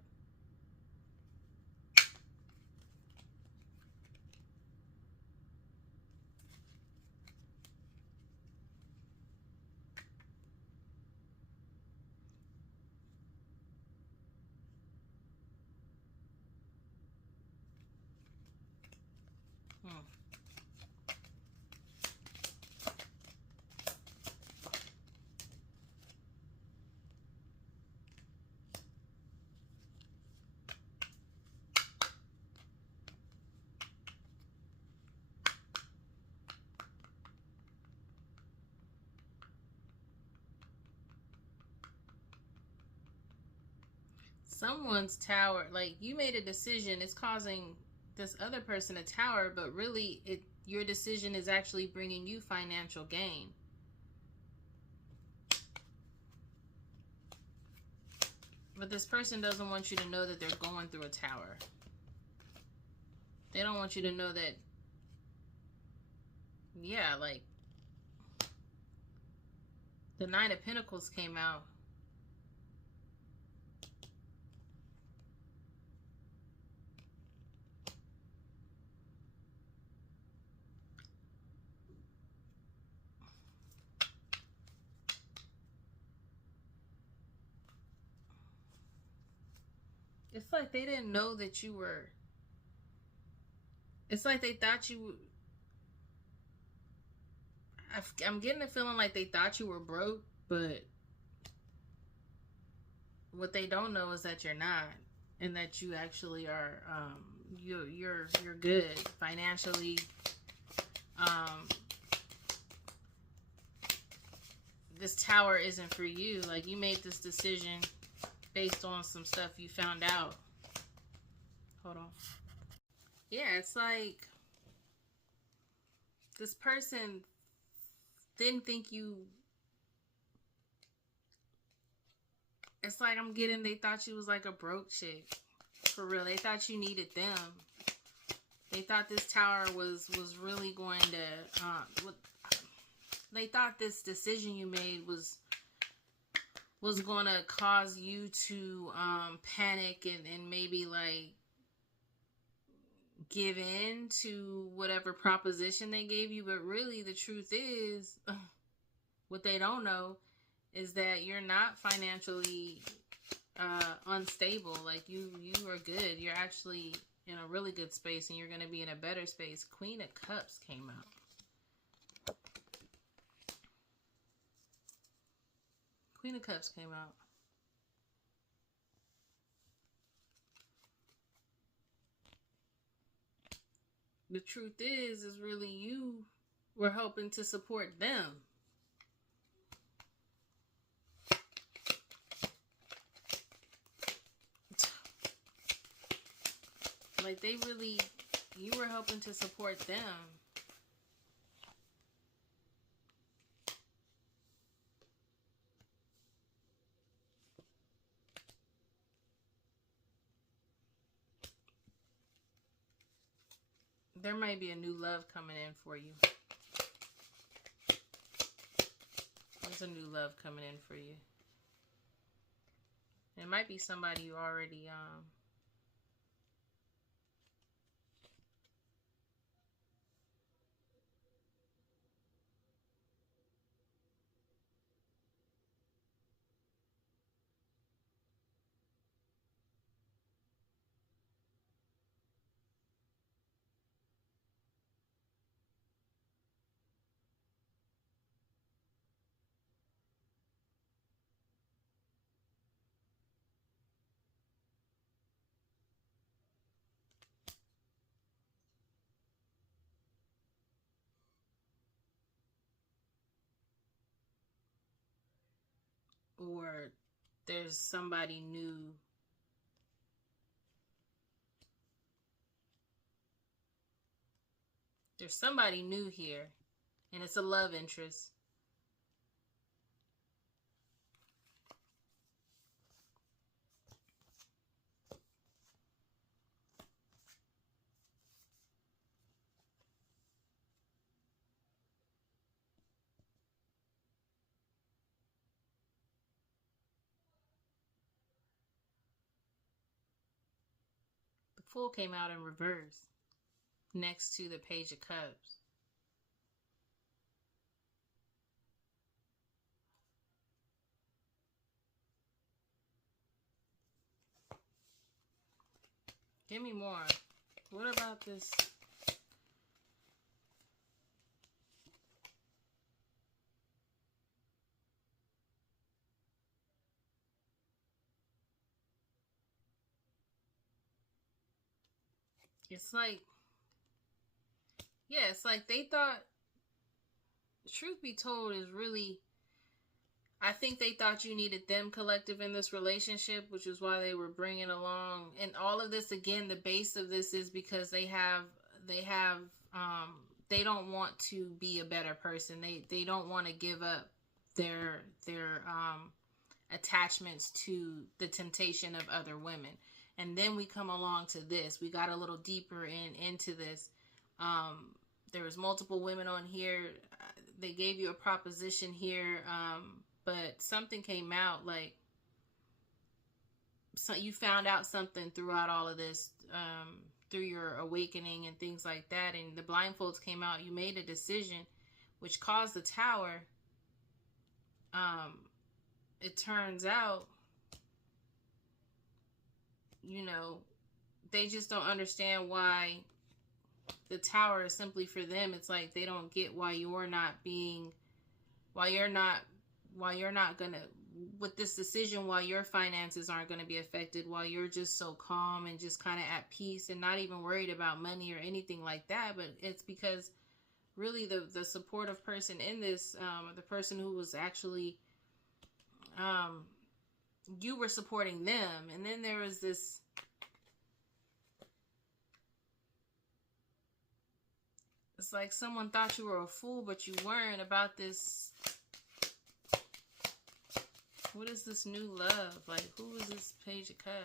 Someone's tower, like, you made a decision, it's causing this other person a tower, but really your decision is actually bringing you financial gain. But this person doesn't want you to know that they're going through a tower. They don't want you to know that, yeah, like, the Nine of Pentacles came out. It's like they didn't know that you were... It's like they thought you... I'm getting a feeling like they thought you were broke, but what they don't know is that you're not, and that you actually are. You're good financially. This tower isn't for you. Like, you made this decision based on some stuff you found out. Hold on. Yeah, it's like this person didn't think you... It's like I'm getting, they thought you was like a broke chick. For real. They thought you needed them. They thought this tower was really going to... they thought this decision you made was going to cause you to panic and maybe, like, give in to whatever proposition they gave you. But really, the truth is, what they don't know is that you're not financially unstable. Like, you are good. You're actually in a really good space, and you're going to be in a better space. Queen of Cups came out. Queen of Cups came out. The truth is really you were helping to support them. Like, they really, you were helping to support them. There might be a new love coming in for you. There's a new love coming in for you. It might be somebody you already or there's somebody new. There's somebody new here, and it's a love interest. The Fool came out in reverse next to the Page of Cups. Give me more. What about this? It's like, yeah, it's like they thought, truth be told, is really, I think they thought you needed them collective in this relationship, which is why they were bringing along, and all of this, again, the base of this is because they don't want to be a better person. They don't want to give up their attachments to the temptation of other women. And then we come along to this. We got a little deeper into this. There was multiple women on here. They gave you a proposition here, but something came out, like, so you found out something throughout all of this, through your awakening and things like that, and the blindfolds came out. You made a decision which caused the Tower. It turns out, you know, they just don't understand why the Tower is simply for them. It's like they don't get why you're not gonna, with this decision, why your finances aren't going to be affected, while you're just so calm and just kind of at peace and not even worried about money or anything like that. But it's because really the supportive person in this, the person who was actually, you were supporting them. And then there was this, it's like someone thought you were a fool, but you weren't, about this. What is this new love? Like, who is this Page of Cups?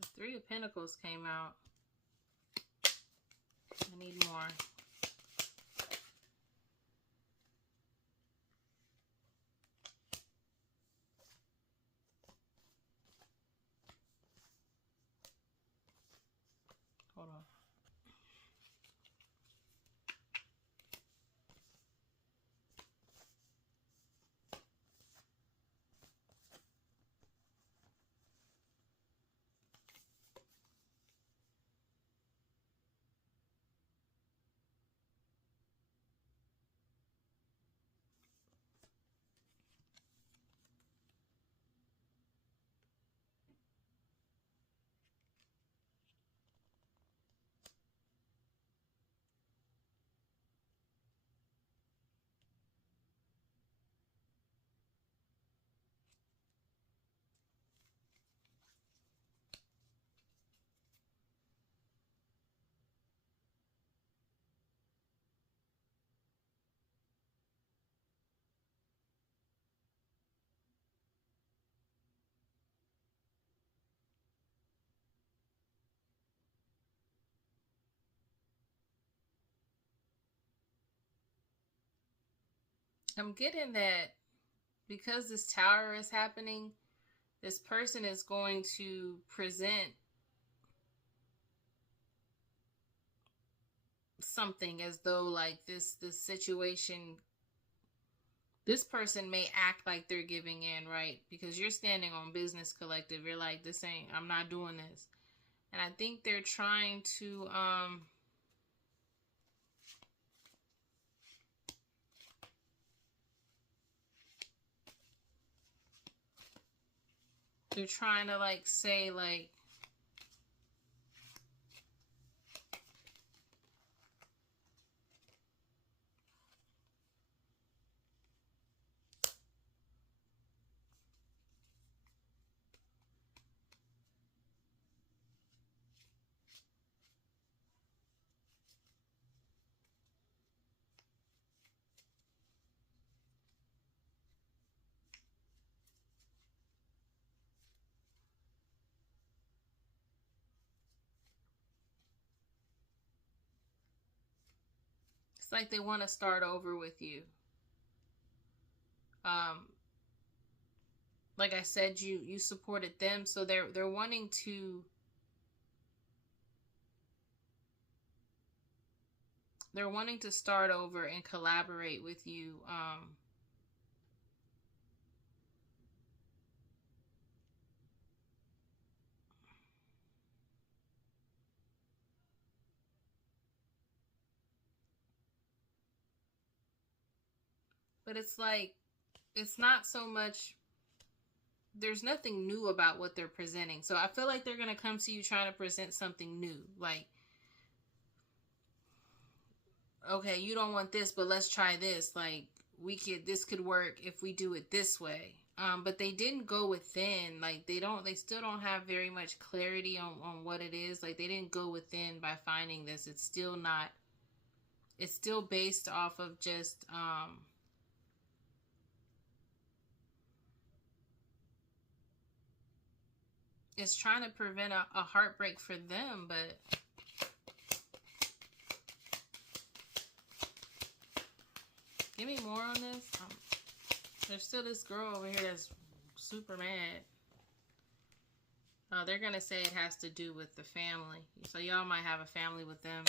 The Three of Pentacles came out. I need more. Hold on. I'm getting that because this Tower is happening, this person is going to present something as though, like, this situation, this person may act like they're giving in, right? Because you're standing on business, collective. You're like, this ain't, I'm not doing this. And I think they're trying to They're trying to like say like, it's like they want to start over with you. Um, like I said, you supported them, so they're wanting to, start over and collaborate with you. But it's like, it's not so much, there's nothing new about what they're presenting. So I feel like they're going to come to you trying to present something new. Like, okay, you don't want this, but let's try this. Like, this could work if we do it this way. But they didn't go within. Like, they still don't have very much clarity on what it is. Like, they didn't go within by finding this. It's still not, it's still based off of just, it's trying to prevent a heartbreak for them, but give me more on this. There's still this girl over here that's super mad. They're going to say it has to do with the family. So y'all might have a family with them.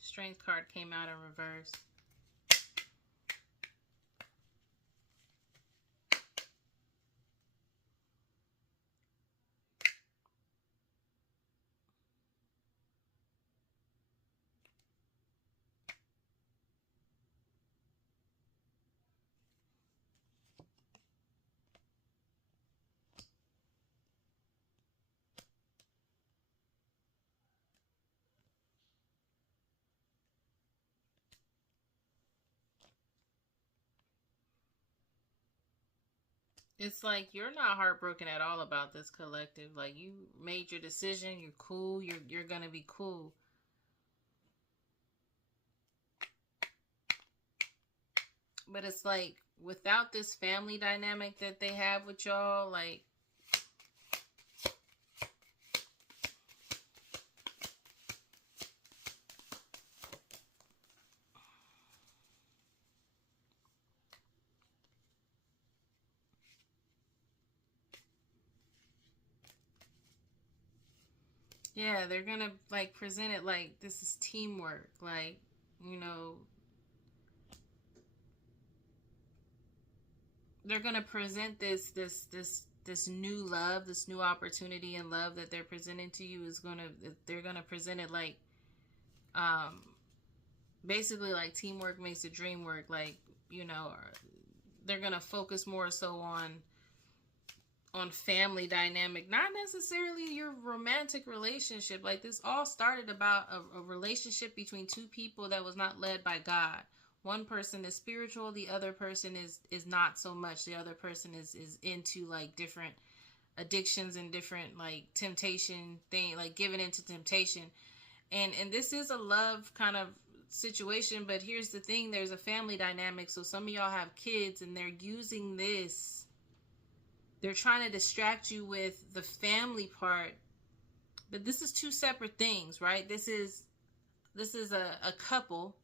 Strength card came out in reverse. It's like you're not heartbroken at all about this collective. Like, you made your decision, you're cool, you're gonna be cool. But it's like, without this family dynamic that they have with y'all, like, yeah, they're gonna like present it like this is teamwork. Like, you know, they're gonna present this new love, this new opportunity and love that they're presenting to you they're gonna present it like, basically like teamwork makes the dream work. Like, you know, they're gonna focus more so on family dynamic, not necessarily your romantic relationship. Like, this all started about a relationship between two people that was not led by God. One person is spiritual, the other person is not so much. The other person is into like different addictions and different like temptation thing, like giving into temptation. And this is a love kind of situation, but here's the thing, there's a family dynamic. So some of y'all have kids and they're using this, they're trying to distract you with the family part, but this is two separate things, right? This is a couple,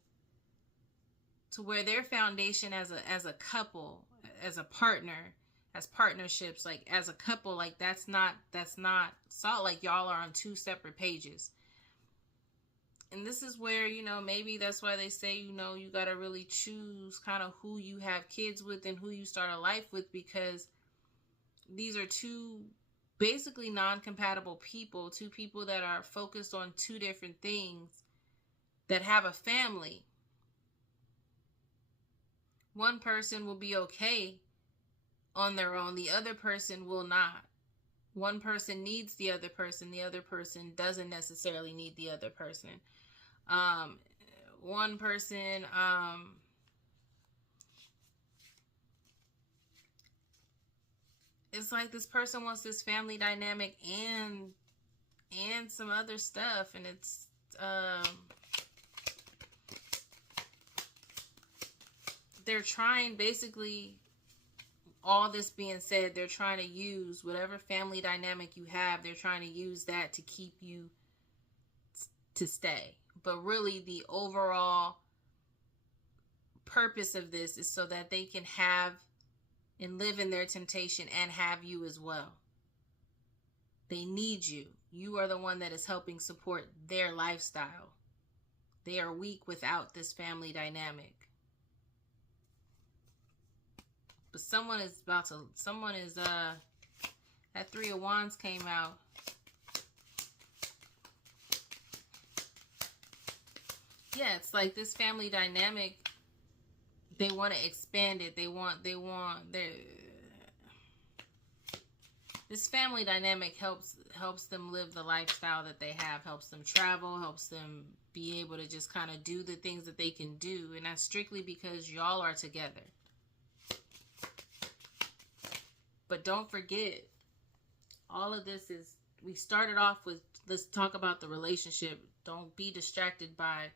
to where their foundation as a couple, as a partner, as partnerships, like as a couple, like that's not solid. Like, y'all are on two separate pages. And this is where, you know, maybe that's why they say, you know, you got to really choose kind of who you have kids with and who you start a life with, because these are two basically non-compatible people, two people that are focused on two different things that have a family. One person will be okay on their own, the other person will not. One person needs the other person doesn't necessarily need the other person. One person, it's like this person wants this family dynamic and some other stuff, and it's they're trying, basically, all this being said, they're trying to use whatever family dynamic you have, they're trying to use that to keep you to stay. But really, the overall purpose of this is so that they can have and live in their temptation and have you as well. They need you. You are the one that is helping support their lifestyle. They are weak without this family dynamic. But someone is that Three of Wands came out. Yeah, it's like this family dynamic, they want to expand it. This family dynamic helps them live the lifestyle that they have, helps them travel, helps them be able to just kind of do the things that they can do. And that's strictly because y'all are together. But don't forget, all of this is, we started off with, let's talk about the relationship. Don't be distracted by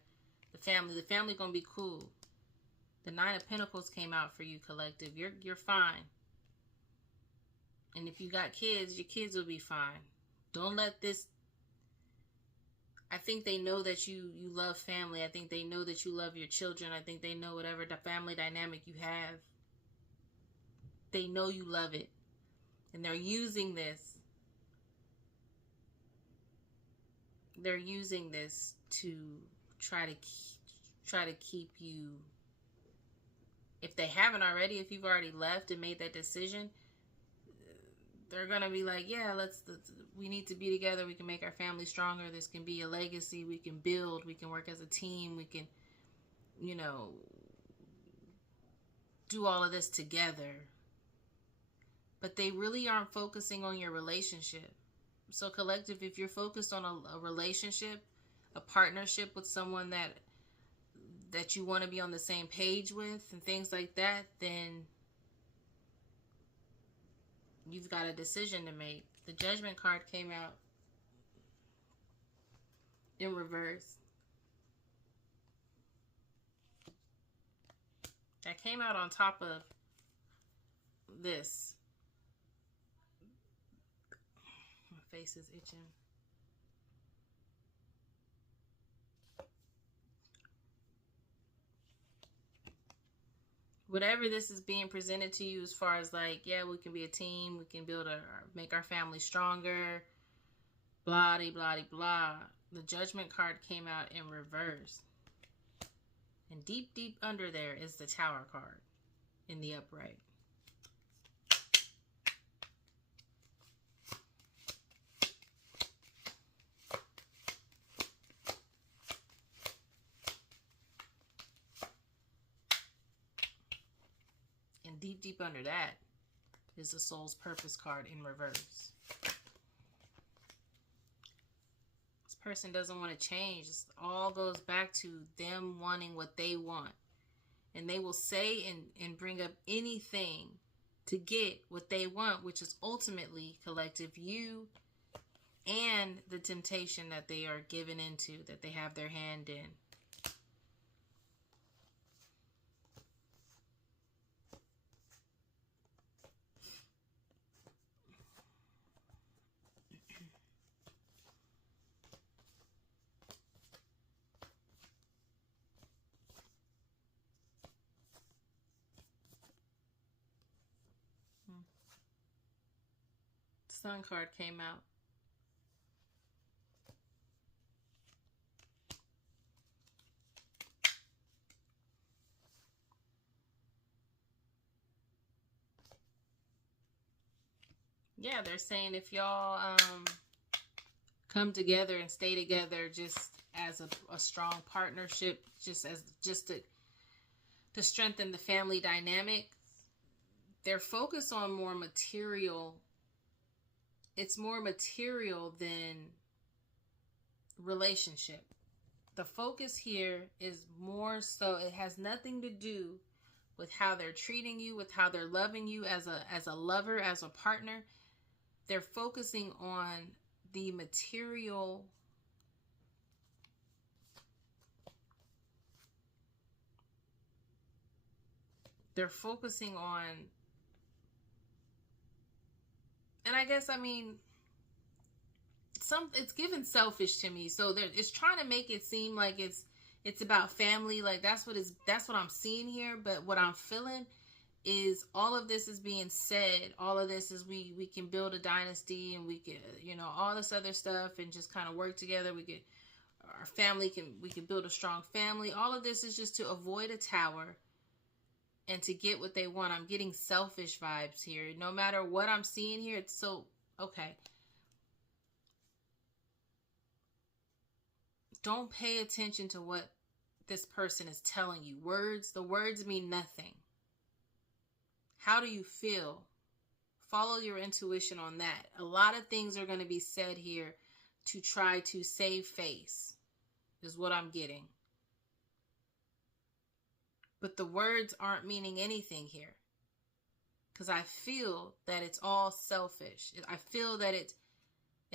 the family. The family gonna be cool. The Nine of Pentacles came out for you, collective. You're fine. And if you got kids, your kids will be fine. Don't let this, I think they know that you love family. I think they know that you love your children. I think they know whatever the family dynamic you have, they know you love it. And they're using this. They're using this to try to keep you. If they haven't already, if you've already left and made that decision, they're gonna be like, yeah, we need to be together. We can make our family stronger. This can be a legacy. We can build. We can work as a team. We can, do all of this together. But they really aren't focusing on your relationship. So, collective, if you're focused on a relationship, a partnership with someone that you want to be on the same page with and things like that, then you've got a decision to make. The Judgment card came out in reverse. That came out on top of this. My face is itching. Whatever this is being presented to you as far as like, yeah, we can be a team, we can make our family stronger, blah, blah, blah. The Judgment card came out in reverse. And deep, deep under there is the Tower card in the upright. And deep, deep under that is the Soul's Purpose card in reverse. This person doesn't want to change. It all goes back to them wanting what they want. And they will say and bring up anything to get what they want, which is ultimately, collective, you and the temptation that they are given into, that they have their hand in. Sun card came out. Yeah, they're saying if y'all come together and stay together just as a strong partnership, just to strengthen the family dynamic, they're focused on more material. It's more material than relationship. The focus here is more so, it has nothing to do with how they're treating you, with how they're loving you as a lover, as a partner. They're focusing on the material. They're focusing on, and I guess, I mean, it's given selfish to me. So it's trying to make it seem like it's about family. Like that's what I'm seeing here. But what I'm feeling is all of this is being said. All of this is we can build a dynasty, and we can, all this other stuff, and just kind of work together. We can build a strong family. All of this is just to avoid a tower and to get what they want. I'm getting selfish vibes here. No matter what I'm seeing here, it's so okay. Don't pay attention to what this person is telling you. The words mean nothing. How do you feel? Follow your intuition on that. A lot of things are going to be said here to try to save face, is what I'm getting. But the words aren't meaning anything here. Because I feel that it's all selfish. I feel that it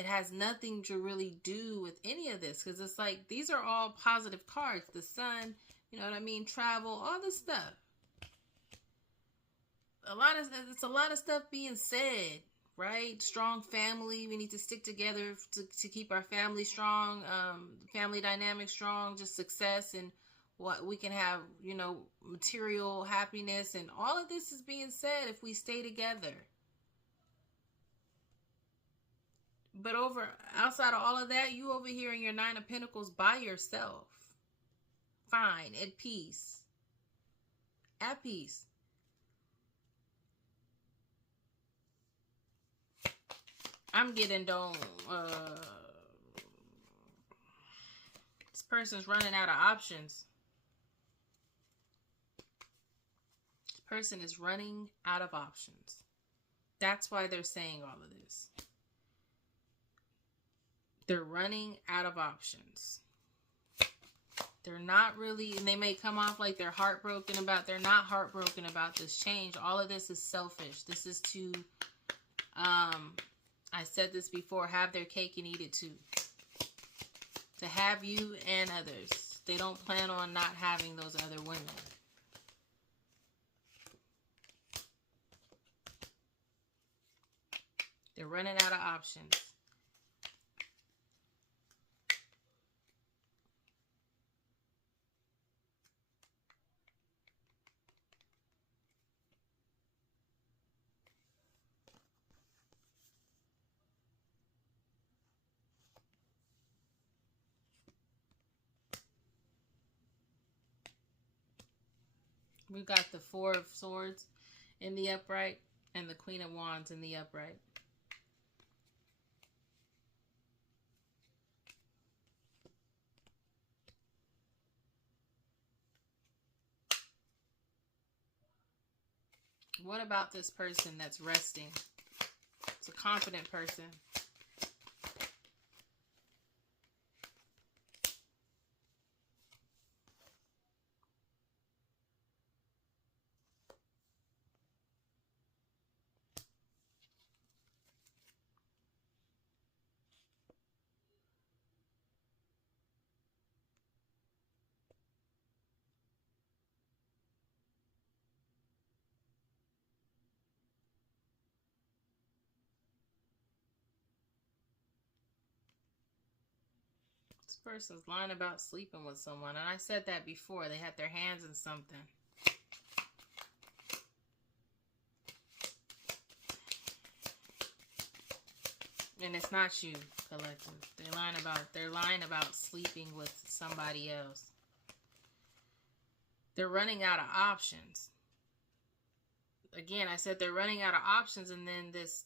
has nothing to really do with any of this. Because it's like, these are all positive cards. The sun, you know what I mean? Travel, all this stuff. It's a lot of stuff being said, right? Strong family. We need to stick together to keep our family strong, family dynamic strong, just success, and what we can have, material happiness, and all of this is being said if we stay together. But outside of all of that, you over here in your Nine of Pentacles by yourself. Fine, at peace. At peace. I'm getting this person's running out of options. This person is running out of options. That's why they're saying all of this. They're running out of options. They're not really, and they may come off like they're they're not heartbroken about this change. All of this is selfish. This is to, I said this before, have their cake and eat it too. To have you and others. They don't plan on not having those other women. They're running out of options. We've got the Four of Swords in the upright and the Queen of Wands in the upright. What about this person that's resting? It's a confident person. This person's lying about sleeping with someone. And I said that before. They had their hands in something. And it's not you, collective. They're lying about sleeping with somebody else. They're running out of options. Again, I said they're running out of options, and then this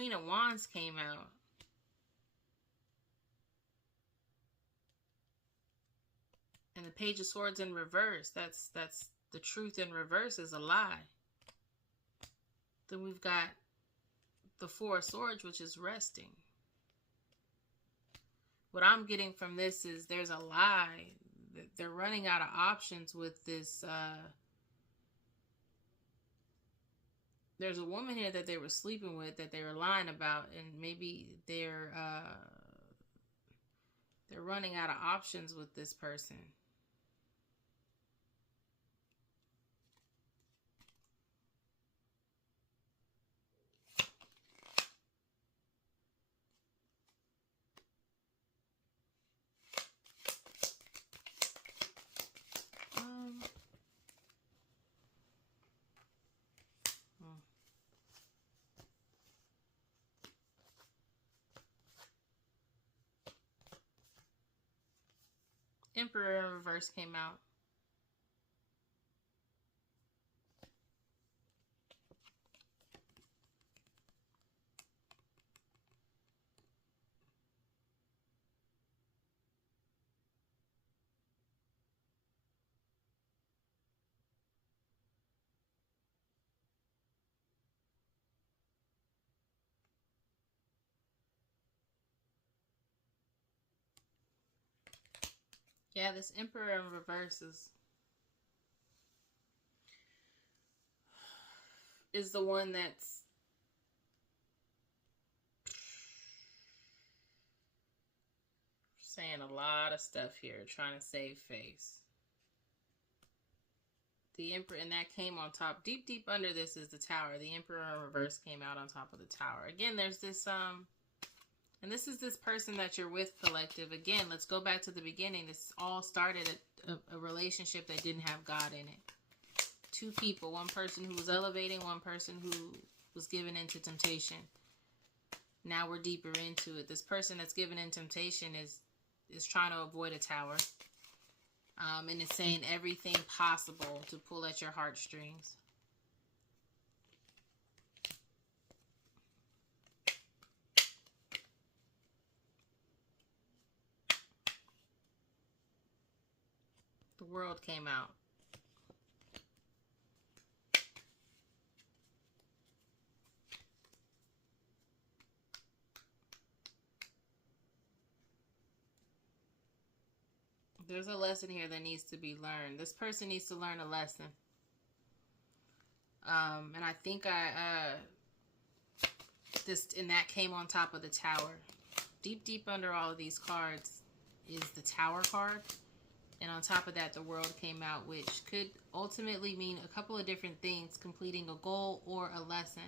Queen of Wands came out. And the Page of Swords in reverse. That's the truth in reverse is a lie. Then we've got the Four of Swords, which is resting. What I'm getting from this is there's a lie. They're running out of options with this. There's a woman here that they were sleeping with that they were lying about, and maybe they're running out of options with this person. Emperor in reverse came out. Yeah, this Emperor in reverse is the one that's saying a lot of stuff here, trying to save face. The Emperor, and that came on top. Deep, deep under this is the Tower. The Emperor in reverse came out on top of the Tower. Again, there's this, and this is this person that you're with, collective. Again, let's go back to the beginning. This all started a relationship that didn't have God in it. Two people, one person who was elevating, one person who was given into temptation. Now we're deeper into it. This person that's given in temptation is trying to avoid a tower. And it's saying everything possible to pull at your heartstrings. The World came out. There's a lesson here that needs to be learned. This person needs to learn a lesson. And I think and that came on top of the Tower. Deep, deep under all of these cards is the Tower card. And on top of that, the World came out, which could ultimately mean a couple of different things, completing a goal or a lesson.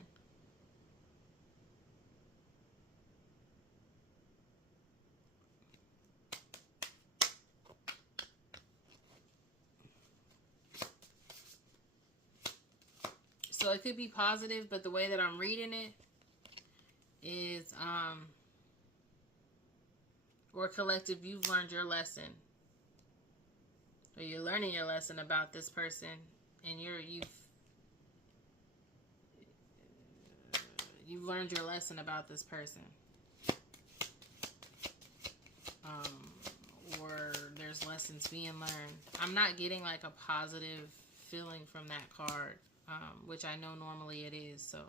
So it could be positive, but the way that I'm reading it is, or collective, you've learned your lesson. Or you're learning your lesson about this person, and you've learned your lesson about this person. Or there's lessons being learned. I'm not getting like a positive feeling from that card. Which I know normally it is, so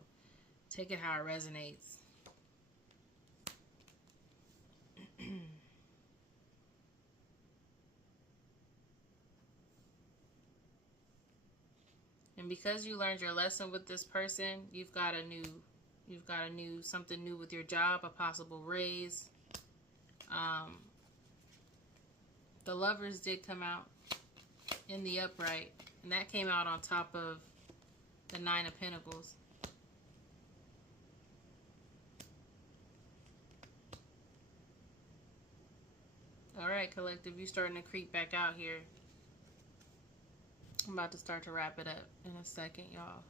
take it how it resonates. And because you learned your lesson with this person, you've got something new with your job, a possible raise. The Lovers did come out in the upright, and that came out on top of the Nine of Pentacles. Alright, collective, you're starting to creep back out here. I'm about to start to wrap it up in a second, y'all.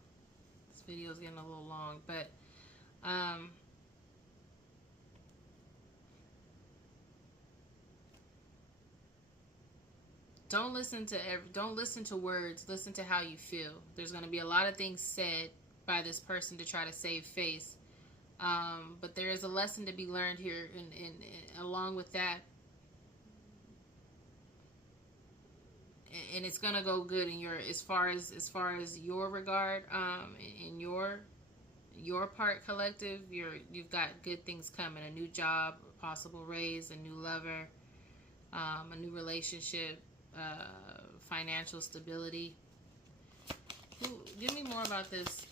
This video is getting a little long, but don't listen to words. Listen to how you feel. There's going to be a lot of things said by this person to try to save face. But there is a lesson to be learned here, and along with that, and it's gonna go good in your, as far as your regard, in your part, collective. You've got good things coming: a new job, a possible raise, a new lover, a new relationship, financial stability. Give me more about this.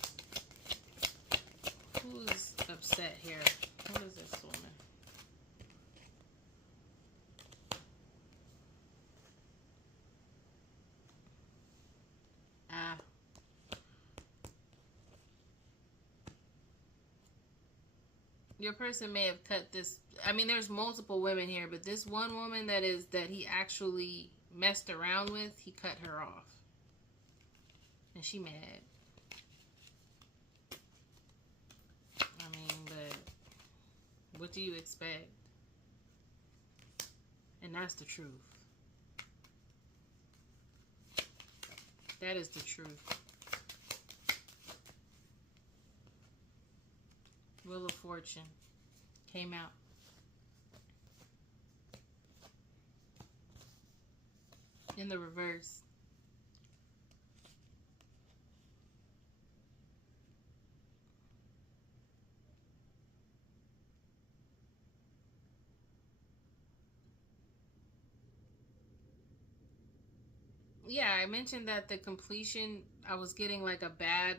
Who's upset here? What is this woman? Ah. Your person may have cut this. I mean, there's multiple women here, but this one woman that he actually messed around with, he cut her off. And she mad. I mean, but what do you expect? And that's the truth. That is the truth. Wheel of Fortune came out. In the reverse. Yeah, I mentioned that the completion, I was getting like a bad,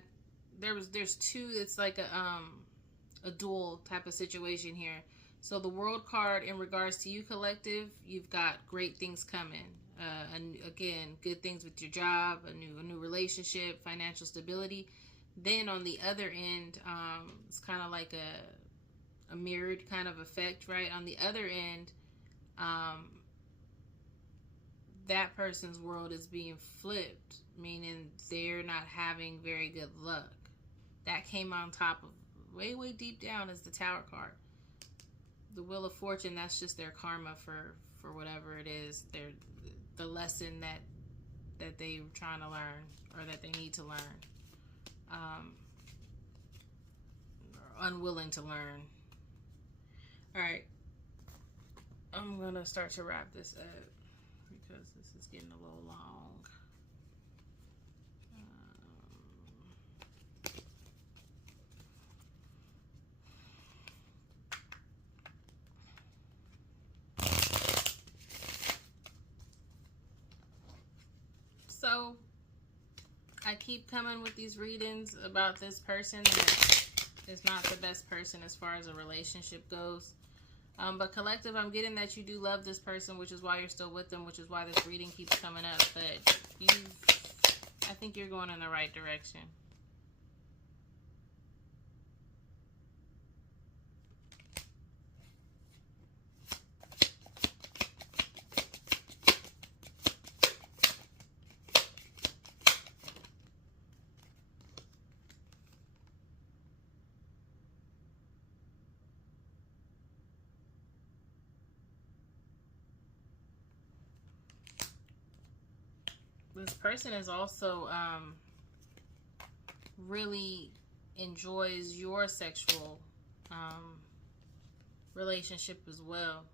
there's two, it's like a dual type of situation here. So the World card, in regards to you, collective, you've got great things coming. And again, good things with your job, a new relationship, financial stability. Then on the other end, it's kind of like a mirrored kind of effect, right? On the other end, um, that person's world is being flipped, meaning they're not having very good luck. That came on top of, way, way deep down, is the Tower card. The Wheel of Fortune, that's just their karma for whatever it is, the lesson that they're trying to learn, or that they need to learn, or unwilling to learn. All right, I'm gonna start to wrap this up because this is getting a little long. So I keep coming with these readings about this person that is not the best person as far as a relationship goes. But collective, I'm getting that you do love this person, which is why you're still with them, which is why this reading keeps coming up. But I think you're going in the right direction. This person is also really enjoys your sexual relationship as well.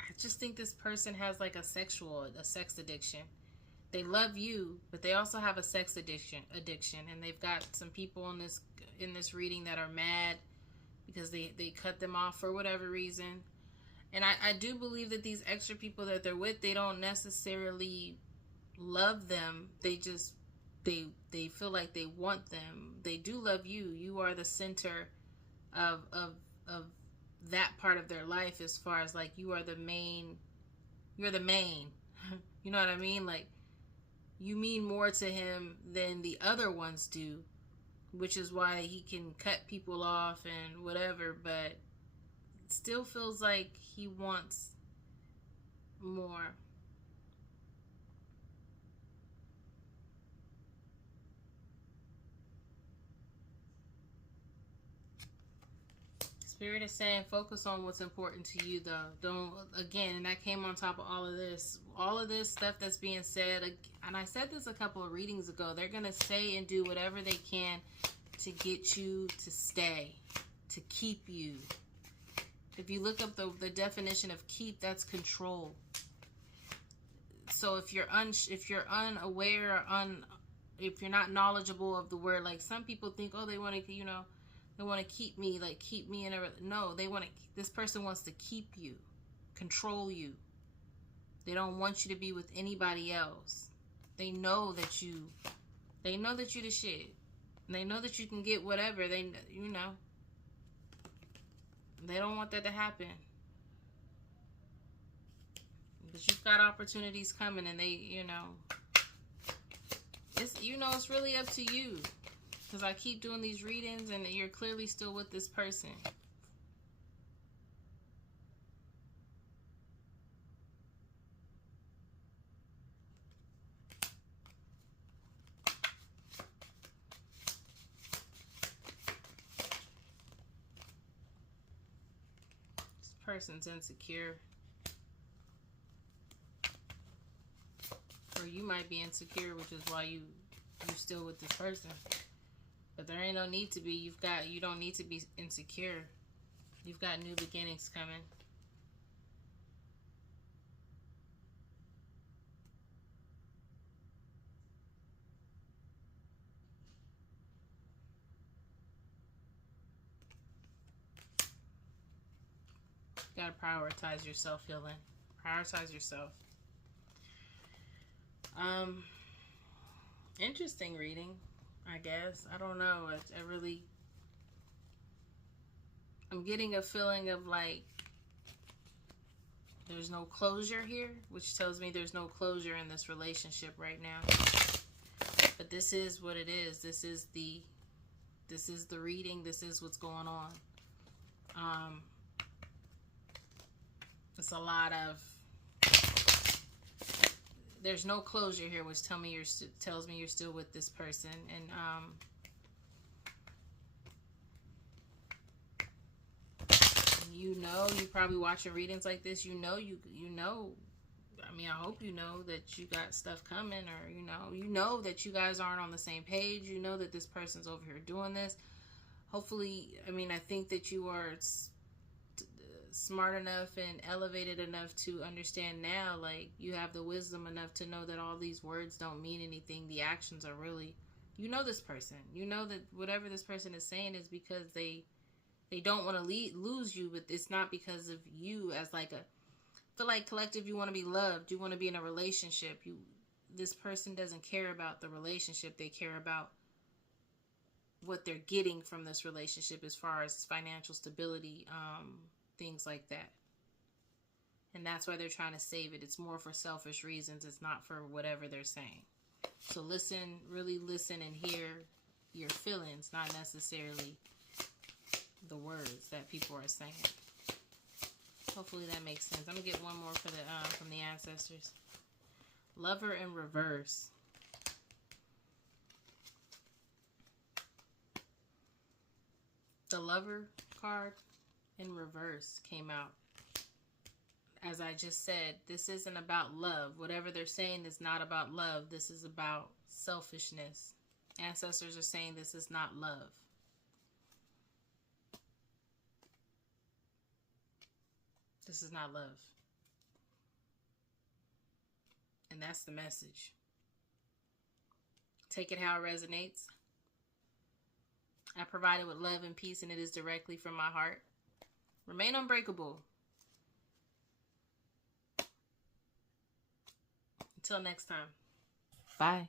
I just think this person has like a sex addiction. They love you, but they also have a sex addiction, and they've got some people in this reading that are mad because they cut them off for whatever reason. And I do believe that these extra people that they're with, they don't necessarily love them. They just they feel like they want them. They do love you. You are the center of that part of their life, as far as like you are the main. You're the main. You know what I mean? Like, you mean more to him than the other ones do, which is why he can cut people off and whatever, but it still feels like he wants more. This Spirit is saying focus on what's important to you, though. Don't, again, and that came on top of all of this stuff that's being said. And I said this a couple of readings ago. They're going to say and do whatever they can to get you to stay, to keep you. If you look up the definition of keep, that's control. So if you're unaware or if you're not knowledgeable of the word, like some people think, oh, they want to, they want to keep me, like keep me in a, no, this person wants to keep you, control you. They don't want you to be with anybody else. They know that you the shit. They know that you can get whatever, they don't want that to happen. But you've got opportunities coming, and it's really up to you. Because I keep doing these readings, and you're clearly still with this person. This person's insecure. Or you might be insecure, which is why you're still with this person. But there ain't no need to be. You don't need to be insecure. You've got new beginnings coming. You gotta prioritize your self-healing. Prioritize yourself. Interesting reading, I guess. I don't know. I'm getting a feeling of like there's no closure here, which tells me there's no closure in this relationship right now. But this is what it is. This is the reading. This is what's going on. It's a lot of, there's no closure here, which tells me you're still with this person. And you probably watching readings like this, I mean, I hope you know that you got stuff coming, or you know that you guys aren't on the same page. You know that this person's over here doing this. Hopefully, I mean, I think that you are smart enough and elevated enough to understand now, like, you have the wisdom enough to know that all these words don't mean anything. The actions are really, this person. You know that whatever this person is saying is because they don't want to lose you, but it's not because of you as like I feel like collective, you want to be loved. You want to be in a relationship. This person doesn't care about the relationship. They care about what they're getting from this relationship as far as financial stability, things like that. And that's why they're trying to save it. It's more for selfish reasons. It's not for whatever they're saying. So listen, really listen and hear your feelings, not necessarily the words that people are saying. Hopefully that makes sense. I'm gonna get one more for from the ancestors. Lover in reverse. The Lover card in reverse came out. As I just said, this isn't about love. Whatever they're saying is not about love. This is about selfishness. Ancestors are saying this is not love. This is not love. And that's the message. Take it how it resonates. I provide it with love and peace, and it is directly from my heart. Remain unbreakable. Until next time. Bye.